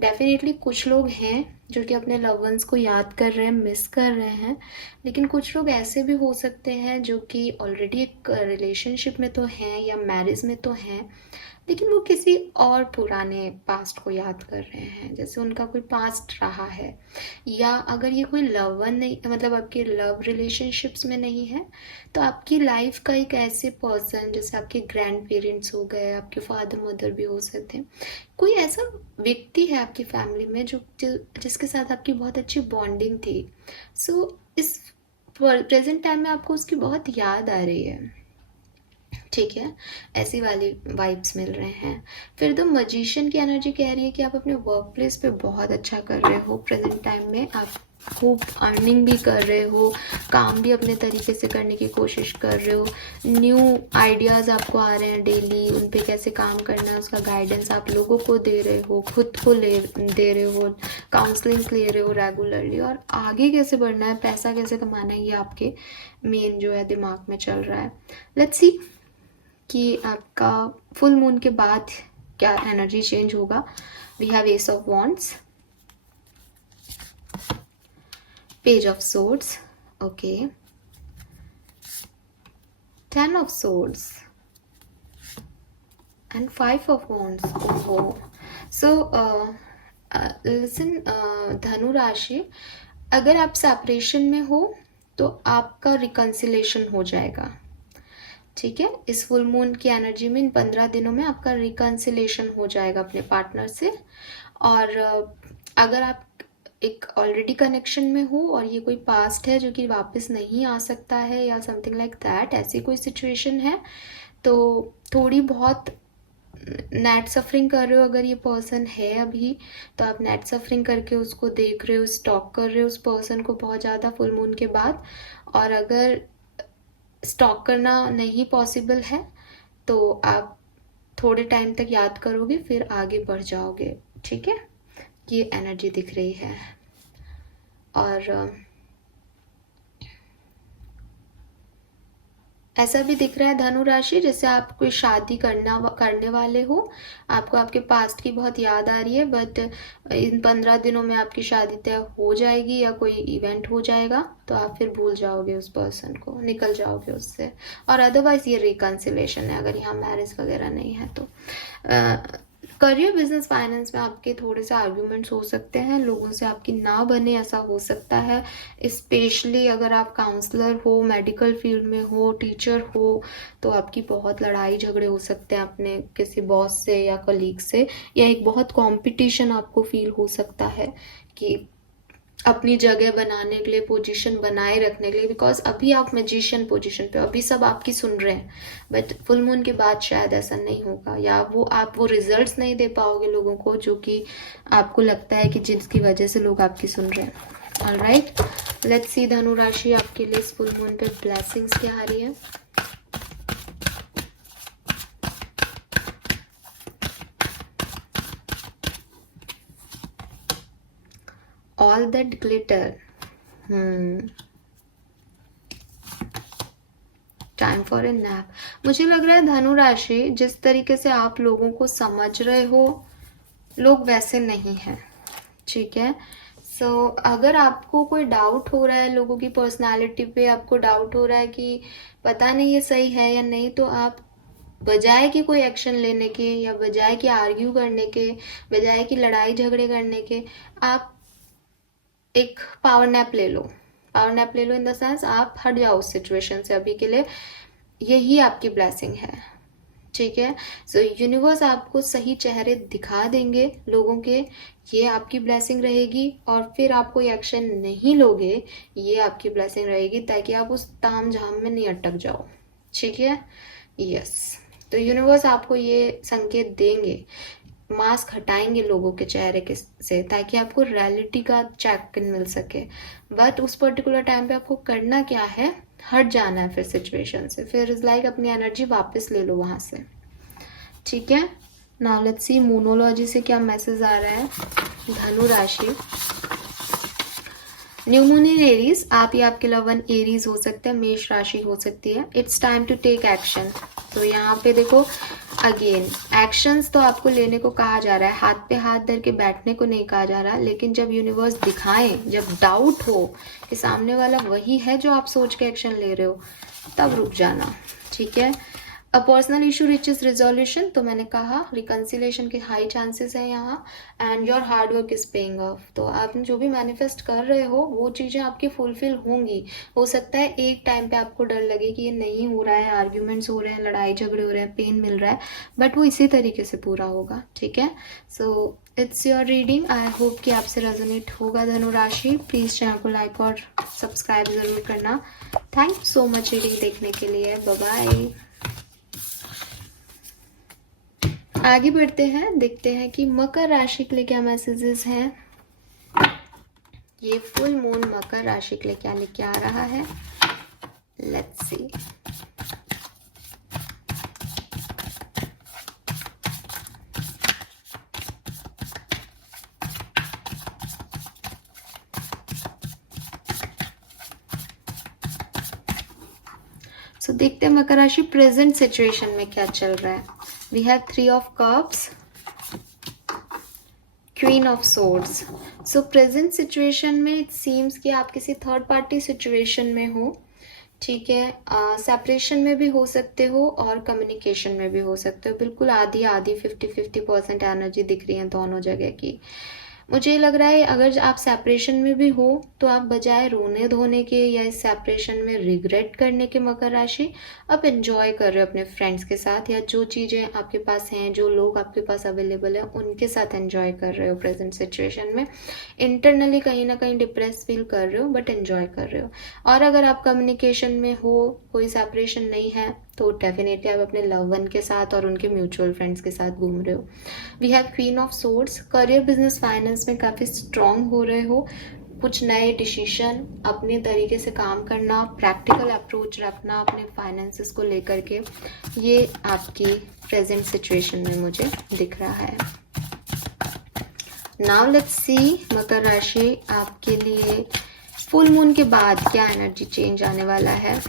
डेफिनेटली कुछ लोग हैं जो कि अपने लव वंस को याद कर रहे हैं, मिस कर रहे हैं, लेकिन कुछ लोग ऐसे भी हो सकते हैं जो कि ऑलरेडी एक रिलेशनशिप में तो हैं या मैरिज में तो हैं, लेकिन वो किसी और पुराने पास्ट को याद कर रहे हैं, जैसे उनका कोई पास्ट रहा है। या अगर ये कोई लव वन नहीं, मतलब आपके लव रिलेशनशिप्स में नहीं है, तो आपकी लाइफ का एक ऐसे पर्सन, जैसे आपके ग्रैंड पेरेंट्स हो गए, आपके फादर मदर भी हो सकते हैं, कोई ऐसा व्यक्ति है आपकी फैमिली में जिसके साथ आपकी बहुत अच्छी बॉन्डिंग थी। सो इस प्रेजेंट टाइम में आपको उसकी बहुत याद आ रही है, ठीक है, ऐसी वाली वाइब्स मिल रहे हैं। फिर द मजिशियन की एनर्जी कह रही है कि आप अपने वर्क प्लेस पे बहुत अच्छा कर रहे हो प्रेजेंट टाइम में, आप खूब अर्निंग भी कर रहे हो, काम भी अपने तरीके से करने की कोशिश कर रहे हो, न्यू आइडियाज़ आपको आ रहे हैं डेली, उन पे कैसे काम करना है उसका गाइडेंस आप लोगों को दे रहे हो, खुद को दे रहे हो, काउंसलिंग ले रहे हो रेगुलरली, और आगे कैसे बढ़ना है, पैसा कैसे कमाना है, ये आपके मेन जो है दिमाग में चल रहा है। लेट्स सी कि आपका फुल मून के बाद क्या एनर्जी चेंज होगा। We have ace of wands, page of swords, okay, 10 of swords and 5 of wands. ओहो, सो लिसन धनु राशि, अगर आप सेपरेशन में हो तो आपका रिकंसिलेशन हो जाएगा, ठीक है। इस फुल मून की एनर्जी में इन 15 दिनों में आपका रिकंसिलेशन हो जाएगा अपने पार्टनर से। और अगर आप एक ऑलरेडी कनेक्शन में हो और ये कोई पास्ट है जो कि वापस नहीं आ सकता है या समथिंग लाइक दैट, ऐसी कोई सिचुएशन है, तो थोड़ी बहुत नेट सफरिंग कर रहे हो अगर ये पर्सन है अभी, तो आप नेट सफरिंग करके उसको देख रहे हो, स्टॉक कर रहे हो उस पर्सन को बहुत ज़्यादा फुल मून के बाद। और अगर स्टॉक करना नहीं पॉसिबल है तो आप थोड़े टाइम तक याद करोगे फिर आगे बढ़ जाओगे, ठीक है, ये एनर्जी दिख रही है। और ऐसा भी दिख रहा है धनु राशि, जैसे आप कोई शादी करने वाले हो, आपको आपके पास्ट की बहुत याद आ रही है, बट इन 15 दिनों में आपकी शादी तय हो जाएगी या कोई इवेंट हो जाएगा, तो आप फिर भूल जाओगे उस पर्सन को, निकल जाओगे उससे। और अदरवाइज ये रिकन्सिलेशन है, अगर यहाँ मैरिज वगैरह नहीं है तो। करियर, बिजनेस, फाइनेंस में आपके थोड़े से आर्ग्यूमेंट्स हो सकते हैं, लोगों से आपकी ना बने ऐसा हो सकता है। स्पेशली अगर आप काउंसलर हो, मेडिकल फील्ड में हो, टीचर हो, तो आपकी बहुत लड़ाई झगड़े हो सकते हैं अपने किसी बॉस से या कलीग से, या एक बहुत कंपटीशन आपको फील हो सकता है कि अपनी जगह बनाने के लिए, पोजीशन बनाए रखने के लिए, बिकॉज अभी आप मैजिशियन पोजीशन पे, अभी सब आपकी सुन रहे हैं, बट फुल मून के बाद शायद ऐसा नहीं होगा, या आप वो रिजल्ट्स नहीं दे पाओगे लोगों को जो कि आपको लगता है कि जिसकी वजह से लोग आपकी सुन रहे हैं। ऑलराइट, लेट्स सी धनु राशि आपके लिए इस फुल मून पे ब्लेसिंग्स क्या आ रही है। All that glitter, time for a nap. मुझे लग रहा है धनु राशि, जिस तरीके से आप लोगों को समझ रहे हो, लोग वैसे नहीं है, ठीक है। सो अगर आपको कोई डाउट हो रहा है लोगों की पर्सनालिटी पे, आपको डाउट हो रहा है कि पता नहीं ये सही है या नहीं, तो आप बजाय कि कोई एक्शन लेने के, या बजाय कि आर्ग्यू करने के, बजाय कि लड़ाई झगड़े करने के, आप एक पावर नैप ले लो। पावर नैप ले लो इन द सेंस, आप हट जाओ उस सिचुएशन से अभी के लिए, यही आपकी ब्लेसिंग है, ठीक है। सो यूनिवर्स आपको सही चेहरे दिखा देंगे लोगों के, ये आपकी ब्लेसिंग रहेगी। और फिर आप कोई एक्शन नहीं लोगे, ये आपकी ब्लेसिंग रहेगी, ताकि आप उस ताम झाम में नहीं अटक जाओ, ठीक है। यस, तो यूनिवर्स आपको ये संकेत देंगे, मास्क हटाएंगे लोगों के चेहरे के से, ताकि आपको रियलिटी का चेक इन मिल सके। बट उस पर्टिकुलर टाइम पे आपको करना क्या है, हट जाना है फिर सिचुएशन से, फिर इज लाइक अपनी एनर्जी वापस ले लो वहां से, ठीक है। नाउ लेट्स सी मूनोलॉजी से क्या मैसेज आ रहा है धनु राशि। न्यू मून इन एरीज, आप या आपके लव वन एरीज हो सकते हैं, मेष राशि हो सकती है। It's time to take action. तो यहाँ पे देखो अगेन, एक्शंस तो आपको लेने को कहा जा रहा है, हाथ पे हाथ धर के बैठने को नहीं कहा जा रहा, लेकिन जब यूनिवर्स दिखाए, जब डाउट हो कि सामने वाला वही है जो आप सोच के एक्शन ले रहे हो, तब रुक जाना, ठीक है। A personal issue reaches resolution, तो मैंने कहा रिकन्सिलेशन के हाई चांसेस है यहाँ, and your hard work is paying off. तो आप जो भी मैनिफेस्ट कर रहे हो वो चीज़ें आपकी फुलफिल होंगी। हो सकता है एक टाइम पे आपको डर लगे कि ये नहीं हो रहा है, आर्ग्यूमेंट्स हो रहे हैं, लड़ाई झगड़े हो रहे हैं, पेन मिल रहा है, बट वो इसी तरीके से पूरा होगा, ठीक है। So it's your reading, I hope कि आपसे रेजोनेट होगा धनु राशि। प्लीज़ चैनल को लाइक और सब्सक्राइब ज़रूर करना। Thank you so much reading देखने के लिए, बाय बाय। आगे बढ़ते हैं, देखते हैं कि मकर राशि के लिए क्या मैसेजेस हैं। ये फुल मून मकर राशि के लिए क्या लेके आ रहा है, लेट्स सी। सो देखते हैं मकर राशि प्रेजेंट सिचुएशन में क्या चल रहा है। We have 3 of cups, queen of swords. So present situation में इट सीम्स कि आप किसी थर्ड पार्टी सिचुएशन में हो, ठीक है। सेपरेशन में भी हो सकते हो और कम्युनिकेशन में भी हो सकते हो। बिल्कुल आधी आधी 50-50% एनर्जी दिख रही है दोनों जगह की। मुझे लग रहा है अगर आप सेपरेशन में भी हो, तो आप बजाय रोने धोने के या इस सेपरेशन में रिग्रेट करने के मकर राशि, आप एंजॉय कर रहे हो अपने फ्रेंड्स के साथ, या जो चीज़ें आपके पास हैं, जो लोग आपके पास अवेलेबल हैं, उनके साथ एंजॉय कर रहे हो प्रेजेंट सिचुएशन में। इंटरनली कहीं ना कहीं डिप्रेस फील कर रहे हो, बट एंजॉय कर रहे हो। और अगर आप कम्युनिकेशन में हो, कोई सेपरेशन नहीं है, तो डेफिनेटली आप अपने लव वन के साथ और उनके म्यूचुअल फ्रेंड्स के साथ घूम रहे हो। We have queen of swords. Career, business, finance में काफ़ी स्ट्रांग हो रहे हो। कुछ नए डिसीजन, अपने तरीके से काम करना, प्रैक्टिकल अप्रोच रखना अपने फाइनेंसेस को लेकर के, ये आपकी प्रेजेंट सिचुएशन में मुझे दिख रहा है। नाउ लेट्स सी मकर राशि आपके लिए फुल मून के बाद क्या एनर्जी चेंज आने वाला है।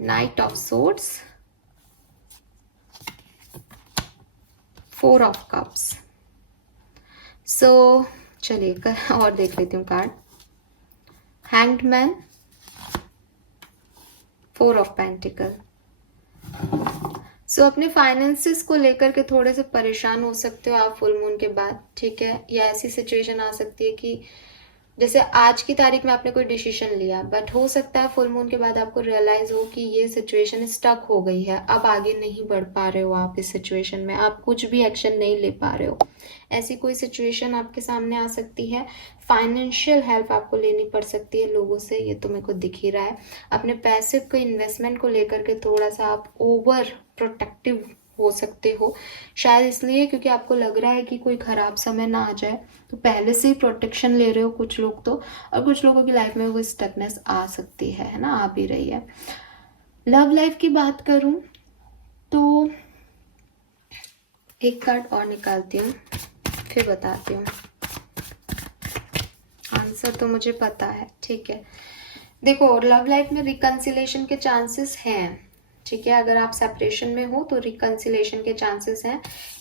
Knight of swords, 4 of cups. So चलिए और देख लेती हूँ card. Hanged man, 4 of pentacle. So अपने फाइनेंसेस को लेकर के थोड़े से परेशान हो सकते हो आप फुल मून के बाद, ठीक है। या ऐसी सिचुएशन आ सकती है कि जैसे आज की तारीख में आपने कोई डिसीजन लिया, बट हो सकता है फुल मून के बाद आपको रियलाइज हो कि ये सिचुएशन स्टक हो गई है, अब आगे नहीं बढ़ पा रहे हो आप इस सिचुएशन में, आप कुछ भी एक्शन नहीं ले पा रहे हो। ऐसी कोई सिचुएशन आपके सामने आ सकती है। फाइनेंशियल हेल्प आपको लेनी पड़ सकती है लोगों से, ये तो मेरे को दिख ही रहा है। अपने पैसे के इन्वेस्टमेंट को लेकर के थोड़ा सा आप ओवर प्रोटेक्टिव हो सकते हो, शायद इसलिए क्योंकि आपको लग रहा है कि कोई खराब समय ना आ जाए, तो पहले से ही प्रोटेक्शन ले रहे हो कुछ लोग तो। और कुछ लोगों की लाइफ में वो स्टकनेस आ सकती है ना, आ भी रही है। लव लाइफ की बात करूं तो एक कार्ड और निकालती हूँ, फिर बताती हूँ। आंसर तो मुझे पता है, ठीक है। देखो, लव लाइफ में रिकंसिलेशन के चांसेस हैं, ठीक है। अगर आप सेपरेशन में हो तो रिकंसिलेशन के चांसेस हैं।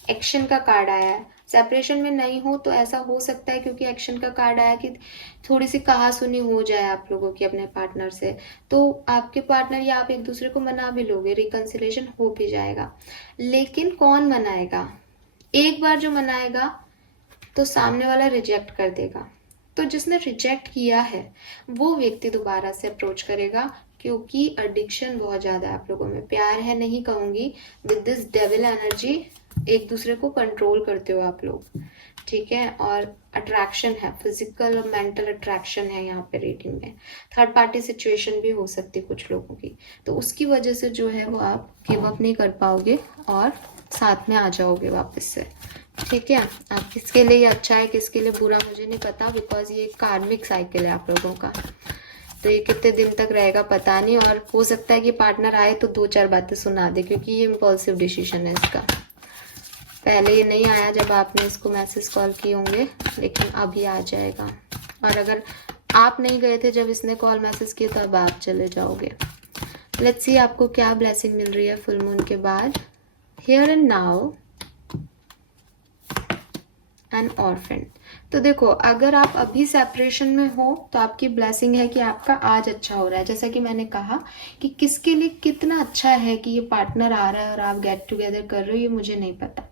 एक्शन का कार्ड आया है। सेपरेशन में नहीं हो तो ऐसा हो सकता है, क्योंकि एक्शन का कार्ड आया कि थोड़ी सी कहासुनी हो जाए आप लोगों की अपने पार्टनर से, तो आपके पार्टनर या आप एक दूसरे को मना भी लोगे, रिकंसिलेशन हो भी जाएगा। लेकिन कौन मनाएगा? एक बार जो मनाएगा तो सामने वाला रिजेक्ट कर देगा, तो जिसने रिजेक्ट किया है वो व्यक्ति दोबारा से अप्रोच करेगा, क्योंकि एडिक्शन बहुत ज़्यादा है आप लोगों में। प्यार है नहीं कहूँगी, विद दिस डेविल एनर्जी एक दूसरे को कंट्रोल करते हो आप लोग, ठीक है। और अट्रैक्शन है, फिजिकल और मेंटल अट्रैक्शन है यहाँ पे रीडिंग में। थर्ड पार्टी सिचुएशन भी हो सकती है कुछ लोगों की, तो उसकी वजह से जो है वो आप गिव अप नहीं कर पाओगे और साथ में आ जाओगे वापस से, ठीक है। आप किसके लिए अच्छा है किसके लिए बुरा मुझे नहीं पता, बिकॉज ये कार्मिक साइकिल है आप लोगों का, तो ये कितने दिन तक रहेगा पता नहीं। और हो सकता है कि पार्टनर आए तो 2-4 बातें सुना दे, क्योंकि ये इम्पल्सिव डिसीजन है इसका। पहले ये नहीं आया जब आपने इसको मैसेज कॉल किए होंगे, लेकिन अभी आ जाएगा। और अगर आप नहीं गए थे जब इसने कॉल मैसेज किया तो अब आप चले जाओगे। लेट्स सी आपको क्या ब्लेसिंग मिल रही है फुल मून के बाद। Here and now N orphan. तो देखो, अगर आप अभी सेपरेशन में हो तो आपकी ब्लेसिंग है कि आपका आज अच्छा हो रहा है। जैसा कि मैंने कहा कि किसके लिए कितना अच्छा है कि ये पार्टनर आ रहा है और आप गेट टुगेदर कर रहे हो, ये मुझे नहीं पता।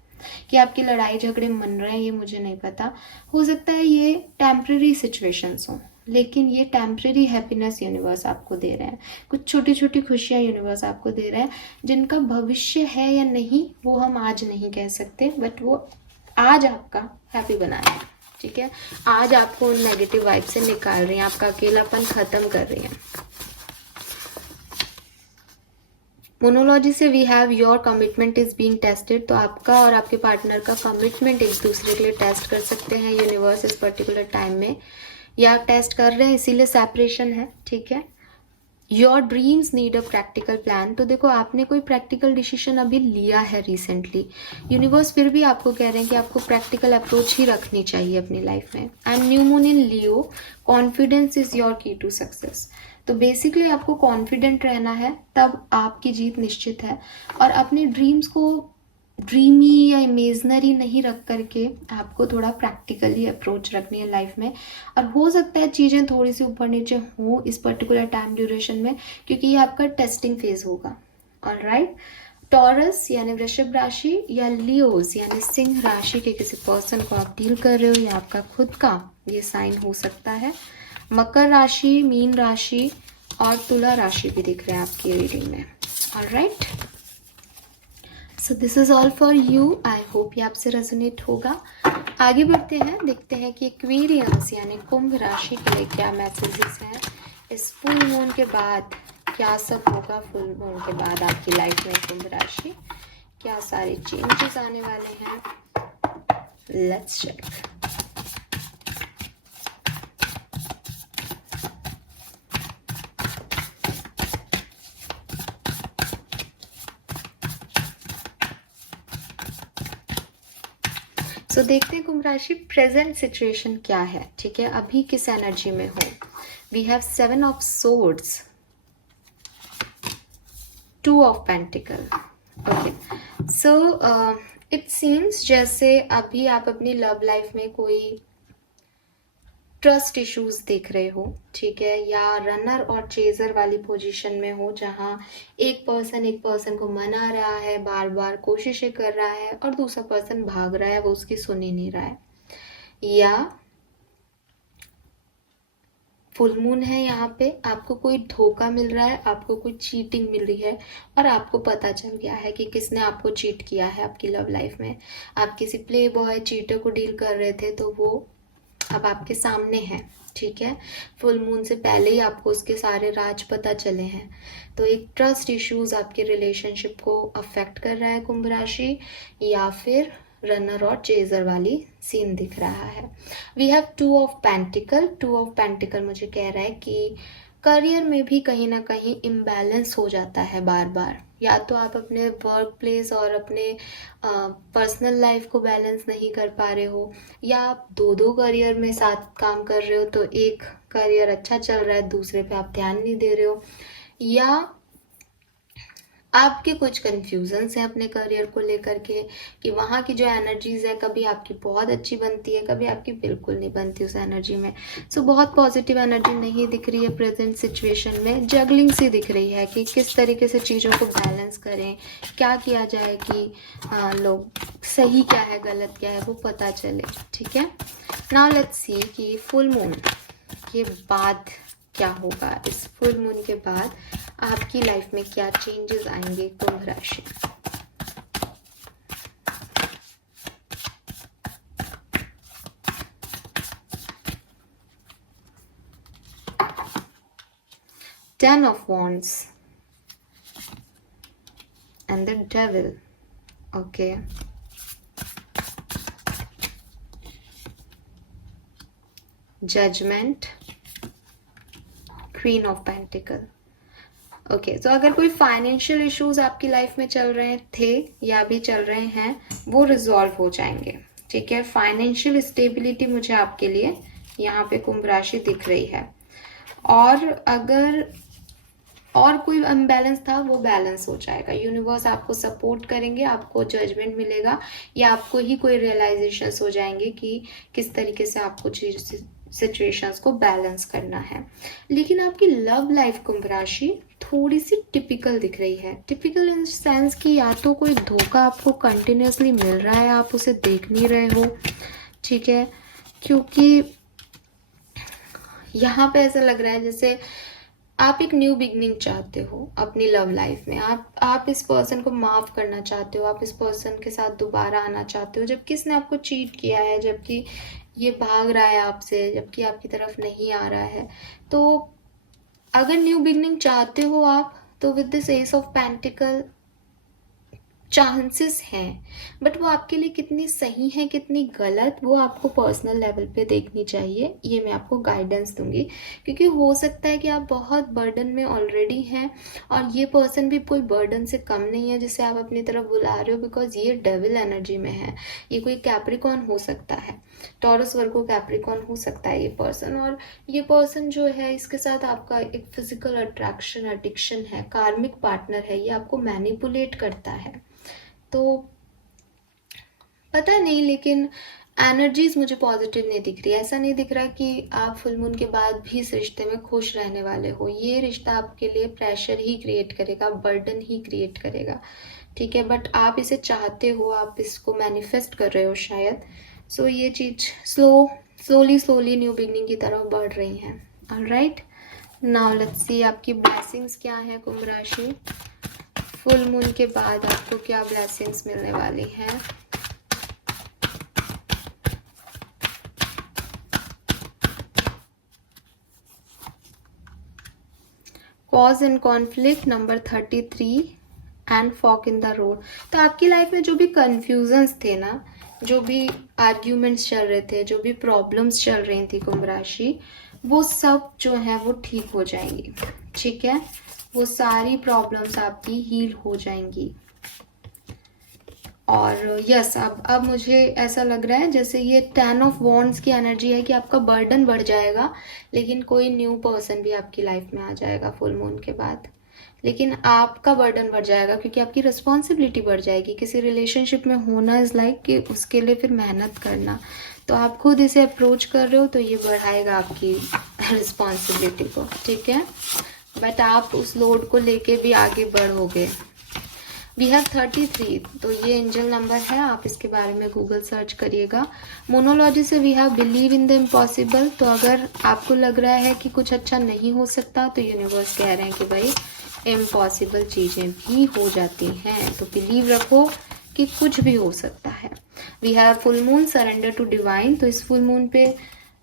कि आपकी लड़ाई झगड़े मन रहे हैं, ये मुझे नहीं पता। हो सकता है ये टेम्परेरी सिचुएशंस हो, लेकिन ये टेम्परेरी हैप्पीनेस यूनिवर्स आपको दे रहे हैं। कुछ छोटी छोटी खुशियाँ यूनिवर्स आपको दे रहे हैं, जिनका भविष्य है या नहीं वो हम आज नहीं कह सकते, बट वो आज आपका हैप्पी बना रहे हैं, ठीक है। आज आपको उन नेगेटिव वाइब से निकाल रही हैं, आपका अकेलापन खत्म कर रही हैं। मोनोलॉजी से we have your commitment is being tested. तो आपका और आपके पार्टनर का कमिटमेंट एक दूसरे के लिए टेस्ट कर सकते हैं यूनिवर्स इस पर्टिकुलर टाइम में, या टेस्ट कर रहे हैं, इसीलिए सेपरेशन है, ठीक है। Your dreams need a practical plan. तो देखो, आपने कोई प्रैक्टिकल डिसीजन अभी लिया है रिसेंटली, यूनिवर्स फिर भी आपको कह रहे हैं कि आपको प्रैक्टिकल अप्रोच ही रखनी चाहिए अपनी लाइफ में। And new moon in Leo, confidence is your की टू सक्सेस। तो बेसिकली आपको कॉन्फिडेंट रहना है, तब आपकी जीत निश्चित है। और अपने ड्रीम्स को ड्रीमी या इमेजनरी नहीं रख करके आपको थोड़ा प्रैक्टिकली अप्रोच रखनी है लाइफ में। और हो सकता है चीज़ें थोड़ी सी ऊपर नीचे हो इस पर्टिकुलर टाइम ड्यूरेशन में, क्योंकि ये आपका टेस्टिंग फेज होगा। ऑलराइट, टॉरस यानी वृषभ राशि या लियोज यानी सिंह राशि के किसी पर्सन को आप डील कर रहे हो, या आपका खुद का ये साइन हो सकता है। मकर राशि, मीन राशि और तुला राशि भी दिख रहे हैं आपकी रीडिंग में। Alright, so this is all for you. I hope ये आपसे रेजोनेट होगा। आगे बढ़ते हैं, देखते हैं कि एक्वेरियंस यानी कुंभ राशि के लिए क्या मैसेजेस हैं इस फुल मून के बाद। क्या सब होगा फुल मून के बाद आपकी लाइफ में कुंभ राशि, क्या सारे चेंजेस आने वाले हैं, लेट्स चेक। तो देखते हैं कुंभ राशि प्रेजेंट सिचुएशन क्या है, ठीक है, अभी किस एनर्जी में हो। We have 7 of swords, two of pentacle. Okay, so it seems जैसे अभी आप अपनी लव लाइफ में कोई ट्रस्ट इश्यूज देख रहे हो, ठीक है, या रनर और चेजर वाली पोजीशन में हो, जहां एक पर्सन को मना रहा है, बार बार कोशिशें कर रहा है और दूसरा पर्सन भाग रहा है, वो उसकी सुन ही नहीं रहा है। या फुल मून है, यहाँ पे आपको कोई धोखा मिल रहा है, आपको कोई चीटिंग मिल रही है और आपको पता चल गया है कि किसने आपको चीट किया है आपकी लव लाइफ में। आप किसी प्ले बॉय चीटर को डील कर रहे थे, तो वो अब आपके सामने है, ठीक है। फुल मून से पहले ही आपको उसके सारे राज पता चले हैं। तो एक ट्रस्ट इश्यूज आपके रिलेशनशिप को अफेक्ट कर रहा है कुंभ राशि, या फिर रनर और चेजर वाली सीन दिख रहा है। We have two of pentacle. Two of pentacle मुझे कह रहा है कि करियर में भी कहीं ना कहीं इम्बैलेंस हो जाता है बार बार। या तो आप अपने वर्क प्लेस और अपने पर्सनल लाइफ को बैलेंस नहीं कर पा रहे हो, या आप दो दो करियर में साथ काम कर रहे हो, तो एक करियर अच्छा चल रहा है, दूसरे पे आप ध्यान नहीं दे रहे हो, या आपके कुछ कंफ्यूजन्स हैं अपने करियर को लेकर के कि वहाँ की जो एनर्जीज है कभी आपकी बहुत अच्छी बनती है, कभी आपकी बिल्कुल नहीं बनती उस एनर्जी में। सो बहुत पॉजिटिव एनर्जी नहीं दिख रही है प्रेजेंट सिचुएशन में। जगलिंग सी दिख रही है कि किस तरीके से चीज़ों को बैलेंस करें, क्या किया जाए कि लोग सही क्या है गलत क्या है वो पता चले, ठीक है। नाउ लेट्स सी कि फुल मून के बाद क्या होगा। इस फुल मून के बाद आपकी लाइफ में क्या चेंजेस आएंगे कुंभ राशि। Ten of wands and the devil. Okay, judgment, queen of pentacle. Okay, तो अगर कोई फाइनेंशियल इश्यूज आपकी लाइफ में चल रहे थे या भी चल रहे हैं, वो रिजॉल्व हो जाएंगे, ठीक है। फाइनेंशियल स्टेबिलिटी मुझे आपके लिए यहाँ पे कुंभ राशि दिख रही है। और अगर और कोई अनबैलेंस था वो बैलेंस हो जाएगा। यूनिवर्स आपको सपोर्ट करेंगे, आपको जजमेंट मिलेगा, या आपको ही कोई रियलाइजेशंस हो जाएंगे कि किस तरीके से आपको सिचुएशंस को बैलेंस करना है। लेकिन आपकी लव लाइफ कुंभ राशि थोड़ी सी टिपिकल दिख रही है। टिपिकल इन सेंस कि या तो कोई धोखा आपको कंटिन्यूसली मिल रहा है, आप उसे देख नहीं रहे हो, ठीक है। क्योंकि यहाँ पे ऐसा लग रहा है जैसे आप एक न्यू बिगनिंग चाहते हो अपनी लव लाइफ में। आप इस पर्सन को माफ़ करना चाहते हो, आप इस पर्सन के साथ दोबारा आना चाहते हो, जबकि इसने आपको चीट किया है, जबकि ये भाग रहा है आपसे, जबकि आपकी तरफ नहीं आ रहा है। तो अगर न्यू बिगनिंग चाहते हो आप, तो with this S of pentacle chances हैं, बट वो आपके लिए कितनी सही है कितनी गलत, वो आपको पर्सनल लेवल पे देखनी चाहिए। ये मैं आपको गाइडेंस दूंगी, क्योंकि हो सकता है कि आप बहुत बर्डन में ऑलरेडी हैं और ये पर्सन भी कोई बर्डन से कम नहीं है जिसे आप अपनी तरफ बुला रहे हो, बिकॉज ये डेविल एनर्जी में है। ये कोई कैप्रिकॉन हो सकता है, टॉरस वर्गो कैप्रिकॉन हो सकता है ये पर्सन। और ये पर्सन जो है, इसके साथ आपका एक फिजिकल अट्रैक्शन, एडिक्शन है, कार्मिक पार्टनर है, ये आपको मैनिपुलेट करता है। तो पता नहीं, लेकिन एनर्जीज मुझे पॉजिटिव नहीं दिख रही। ऐसा नहीं दिख रहा कि आप फुल मून के बाद भी इस रिश्ते में खुश रहने वाले हो। ये रिश्ता आपके लिए प्रेशर ही क्रिएट करेगा, बर्डन ही क्रिएट करेगा, ठीक है। बट आप इसे चाहते हो, आप इसको मैनिफेस्ट कर रहे हो शायद। सो ये चीज़ स्लोली न्यू बिगनिंग की तरफ बढ़ रही है। ऑलराइट, नाउ लेट्स सी आपकी ब्लेसिंग्स क्या है कुंभ राशि। फुल मून के बाद आपको क्या ब्लेसिंग्स मिलने वाली हैं। Cause and conflict number 33 and fork in the road. तो आपकी लाइफ में जो भी कंफ्यूजन्स थे ना, जो भी आर्ग्यूमेंट्स चल रहे थे, जो भी प्रॉब्लम्स चल रही थी कुंभ राशि, वो सब जो है वो ठीक हो जाएंगी, ठीक है। वो सारी प्रॉब्लम्स आपकी हील हो जाएंगी। और यस, अब मुझे ऐसा लग रहा है जैसे ये 10 ऑफ वॉन्ड्स की एनर्जी है कि आपका बर्डन बढ़ जाएगा, लेकिन कोई न्यू पर्सन भी आपकी लाइफ में आ जाएगा फुल मून के बाद। लेकिन आपका बर्डन बढ़ जाएगा क्योंकि आपकी रिस्पॉन्सिबिलिटी बढ़ जाएगी। किसी रिलेशनशिप में होना इज़ लाइक कि उसके लिए फिर मेहनत करना, तो आप खुद इसे अप्रोच कर रहे हो तो ये बढ़ाएगा आपकी रिस्पॉन्सिबिलिटी को, ठीक है। बट आप उस लोड को लेके भी आगे बढ़ोगे। वी हैव 33, तो ये एंजल नंबर है, आप इसके बारे में गूगल सर्च करिएगा। मोनोलॉजी से we have believe in the impossible, तो अगर आपको लग रहा है कि कुछ अच्छा नहीं हो सकता तो यूनिवर्स कह रहे हैं कि भाई इम्पॉसिबल चीज़ें भी हो जाती हैं, तो बिलीव रखो कि कुछ भी हो सकता है। We have full moon surrender to divine, तो इस फुल मून पे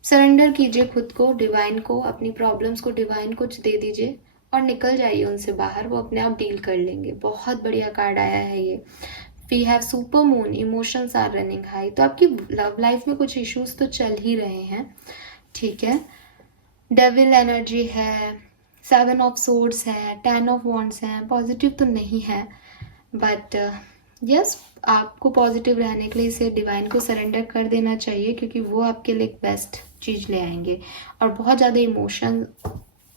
सरेंडर कीजिए खुद को, डिवाइन को, अपनी प्रॉब्लम्स को डिवाइन को दे दीजिए और निकल जाइए उनसे बाहर, वो अपने आप डील कर लेंगे। बहुत बढ़िया कार्ड आया है ये। We have super moon, emotions are running high, तो आपकी लव लाइफ में कुछ इश्यूज तो चल ही रहे हैं, ठीक है। डेविल एनर्जी है, 7 ऑफ सोर्ड्स है, 10 ऑफ वॉन्ड्स है, पॉजिटिव तो नहीं है, बट यस आपको पॉजिटिव रहने के लिए इसे डिवाइन को सरेंडर कर देना चाहिए क्योंकि वो आपके लिए एक बेस्ट चीज़ ले आएंगे। और बहुत ज़्यादा इमोशन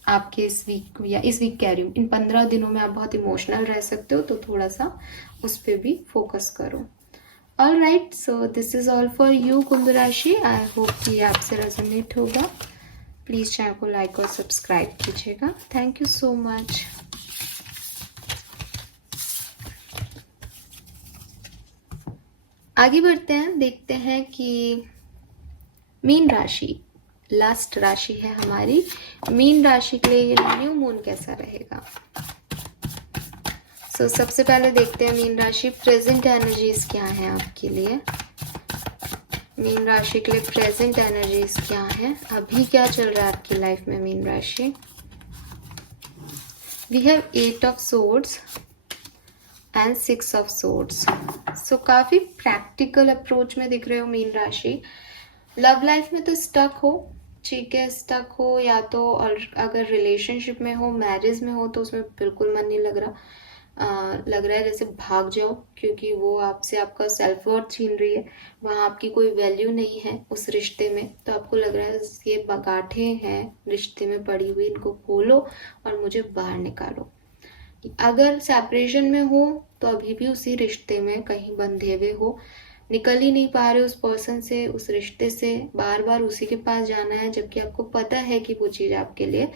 आपके इस वीक या इस वीक कह रही हूँ, इन 15 दिनों में आप बहुत इमोशनल रह सकते हो, तो थोड़ा सा उस पर भी फोकस करो। All right, so this is all for you कुंभ राशि। आई होप कि ये आपसे रेजोनेट होगा। प्लीज़ चैनल को लाइक और सब्सक्राइब कीजिएगा। Thank you so much. आगे बढ़ते हैं, देखते हैं कि मीन राशि लास्ट राशि है हमारी। मीन राशि के लिए ये न्यू मून कैसा रहेगा। सो सबसे पहले देखते हैं मीन राशि प्रेजेंट एनर्जीज क्या है आपके लिए। मीन राशि के लिए प्रेजेंट एनर्जीज क्या है, अभी क्या चल रहा है आपकी लाइफ में मीन राशि। We have 8 of swords and 6 of swords. So काफी प्रैक्टिकल अप्रोच में दिख रहे हो मीन राशि। लव लाइफ में तो स्टक हो, ठीक है, स्टक हो या तो, और अगर रिलेशनशिप में हो, मैरिज में हो, तो उसमें बिल्कुल मन नहीं लग रहा। लग रहा है जैसे भाग जाओ क्योंकि वो आपसे आपका सेल्फ वर्थ छीन रही है, वहाँ आपकी कोई वैल्यू नहीं है उस रिश्ते में, तो आपको लग रहा है ये गांठें हैं रिश्ते में पड़ी हुई, इनको खोलो और मुझे बाहर निकालो। अगर सेपरेशन में हो तो अभी भी उसी रिश्ते में कहीं बंधे हुए हो, निकल ही नहीं पा रहे उस पर्सन से, उस रिश्ते से, बार बार उसी के पास जाना है जबकि आपको पता है कि वो चीज़ आपके लिए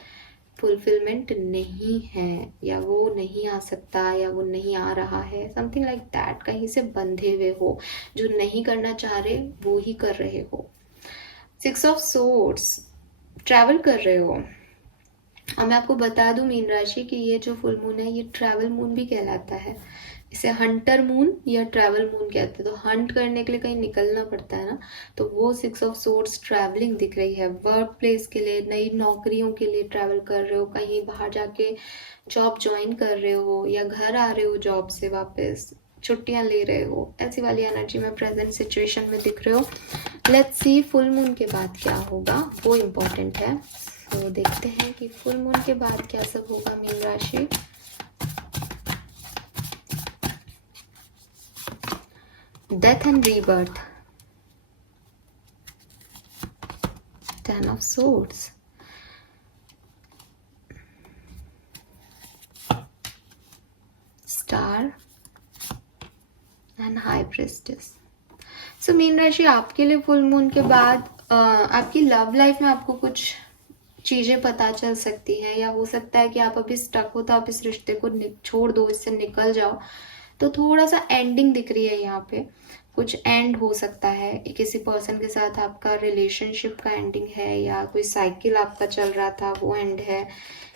फुलफिलमेंट नहीं है, या वो नहीं आ सकता, या वो नहीं आ रहा है, समथिंग लाइक दैट। कहीं से बंधे हुए हो, जो नहीं करना चाह रहे वो ही कर रहे हो। 6 ऑफ सोर्ड्स, ट्रैवल कर रहे हो। और मैं आपको बता दूं मीन राशि कि ये जो फुल मून है ये ट्रैवल मून भी कहलाता है। इसे हंटर मून या ट्रैवल मून कहते हैं। तो हंट करने के लिए कहीं निकलना पड़ता है ना, तो वो 6 ऑफ सोर्ड्स ट्रैवलिंग दिख रही है। वर्क प्लेस के लिए, नई नौकरियों के लिए ट्रैवल कर रहे हो, कहीं बाहर जाके जॉब ज्वाइन कर रहे हो, या घर आ रहे हो जॉब से वापस, छुट्टियां ले रहे हो, ऐसी वाली एनर्जी में प्रेजेंट सिचुएशन में दिख रहे हो। लेट्स सी फुल मून के बाद क्या होगा, वो इम्पोर्टेंट है। तो देखते हैं कि फुल मून के बाद क्या सब होगा मीन राशि। Death and rebirth, 10 of swords, star and high priestess. So mean राशि आपके लिए फुल मून के बाद आपकी लव लाइफ में आपको कुछ चीज़ें पता चल सकती हैं, या हो सकता है कि आप अभी स्टक हो तो आप इस रिश्ते को छोड़ दो, इससे निकल जाओ। तो थोड़ा सा एंडिंग दिख रही है यहाँ पे, कुछ एंड हो सकता है। किसी पर्सन के साथ आपका रिलेशनशिप का एंडिंग है, या कोई साइकिल आपका चल रहा था वो एंड है,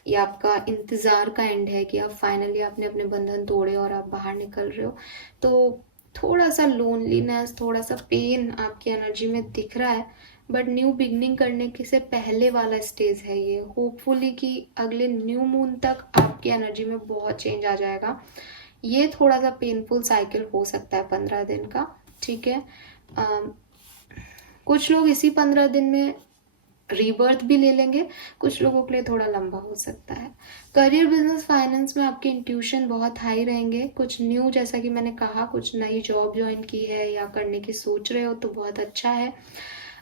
या आपका इंतज़ार का एंड है कि अब फाइनली आपने अपने बंधन तोड़े और आप बाहर निकल रहे हो। तो थोड़ा सा लोनलीनेस, थोड़ा सा पेन आपकी एनर्जी में दिख रहा है, बट न्यू बिगनिंग करने के से पहले वाला स्टेज है ये। होपफुली कि अगले न्यू मून तक आपकी एनर्जी में बहुत चेंज आ जाएगा। ये थोड़ा सा पेनफुल साइकिल हो सकता है 15 दिन का, ठीक है। कुछ लोग इसी 15 दिन में रीबर्थ भी ले लेंगे, कुछ लोगों के लिए थोड़ा लंबा हो सकता है। करियर, बिजनेस, फाइनेंस में आपके इंट्यूशन बहुत हाई रहेंगे। कुछ न्यू, जैसा कि मैंने कहा, कुछ नई जॉब ज्वाइन की है या करने की सोच रहे हो तो बहुत अच्छा है।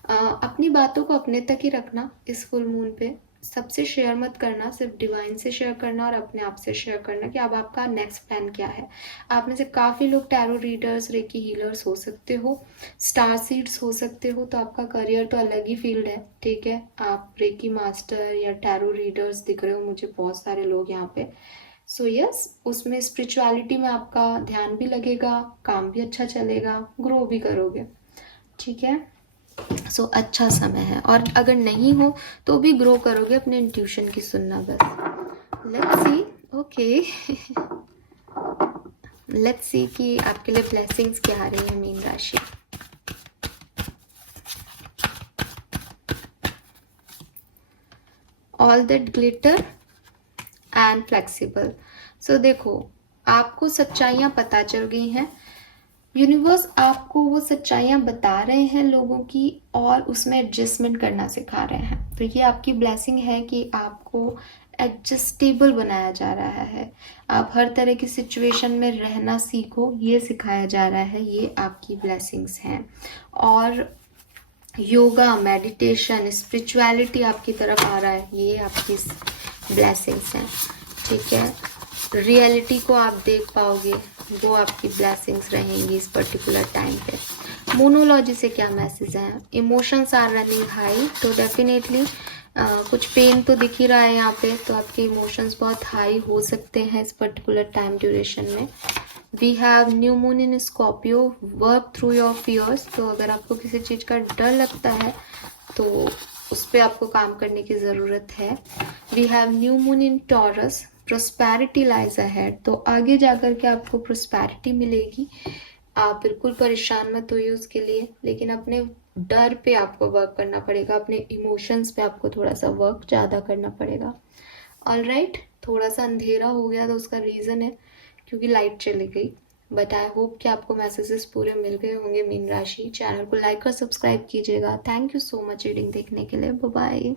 अपनी बातों को अपने तक ही रखना इस फुल मून पे। सबसे शेयर मत करना, सिर्फ डिवाइन से शेयर करना और अपने आप से शेयर करना कि अब आपका नेक्स्ट प्लान क्या है। आप में से काफ़ी लोग टैरो रीडर्स, रेकी हीलर्स हो सकते हो, स्टार सीड्स हो सकते हो, तो आपका करियर तो अलग ही फील्ड है, ठीक है। आप रेकी मास्टर या टैरो रीडर्स दिख रहे हो मुझे बहुत सारे लोग यहाँ पे। सो यस, उसमें स्पिरिचुअलिटी में आपका ध्यान भी लगेगा, काम भी अच्छा चलेगा, ग्रो भी करोगे, ठीक है। सो अच्छा समय है, और अगर नहीं हो तो भी ग्रो करोगे, अपने इंट्यूशन की सुनना बस। Let's see, okay, let's see कि आपके लिए ब्लेसिंग्स क्या आ रही है मीन राशि। All that glitter and flexible. So देखो, आपको सच्चाइयाँ पता चल गई हैं, यूनिवर्स आपको वो सच्चाइयाँ बता रहे हैं लोगों की, और उसमें एडजस्टमेंट करना सिखा रहे हैं। तो ये आपकी ब्लेसिंग है कि आपको एडजस्टेबल बनाया जा रहा है, आप हर तरह की सिचुएशन में रहना सीखो, ये सिखाया जा रहा है, ये आपकी ब्लेसिंग्स हैं। और योगा, मेडिटेशन, स्पिरिचुअलिटी आपकी तरफ आ रहा है, ये आपकी ब्लेसिंग्स हैं, ठीक है। रियलिटी को आप देख पाओगे, वो आपकी ब्लेसिंग्स रहेंगी इस पर्टिकुलर टाइम पे। मोनोलॉजी से क्या मैसेज है? इमोशंस आर रनिंग हाई, तो डेफिनेटली कुछ पेन तो दिख ही रहा है यहाँ पे, तो आपके इमोशंस बहुत हाई हो सकते हैं इस पर्टिकुलर टाइम ड्यूरेशन में। We have new moon in Scorpio, work through your fears. तो अगर आपको किसी चीज़ का डर लगता है तो उस पर आपको काम करने की ज़रूरत है। We have new moon in Taurus, prosperity lies ahead. तो आगे जाकर के आपको प्रोस्पैरिटी मिलेगी, आप बिल्कुल परेशान मत होइए उसके लिए, लेकिन अपने डर पे आपको वर्क करना पड़ेगा, अपने इमोशंस पे आपको थोड़ा सा वर्क ज़्यादा करना पड़ेगा। ऑलराइट, थोड़ा सा अंधेरा हो गया तो उसका रीज़न है क्योंकि लाइट चली गई, बट आई होप कि आपको मैसेजेस पूरे मिल गए होंगे मीन राशि। चैनल को लाइक और सब्सक्राइब कीजिएगा। Thank you so much reading देखने के लिए। Bye bye.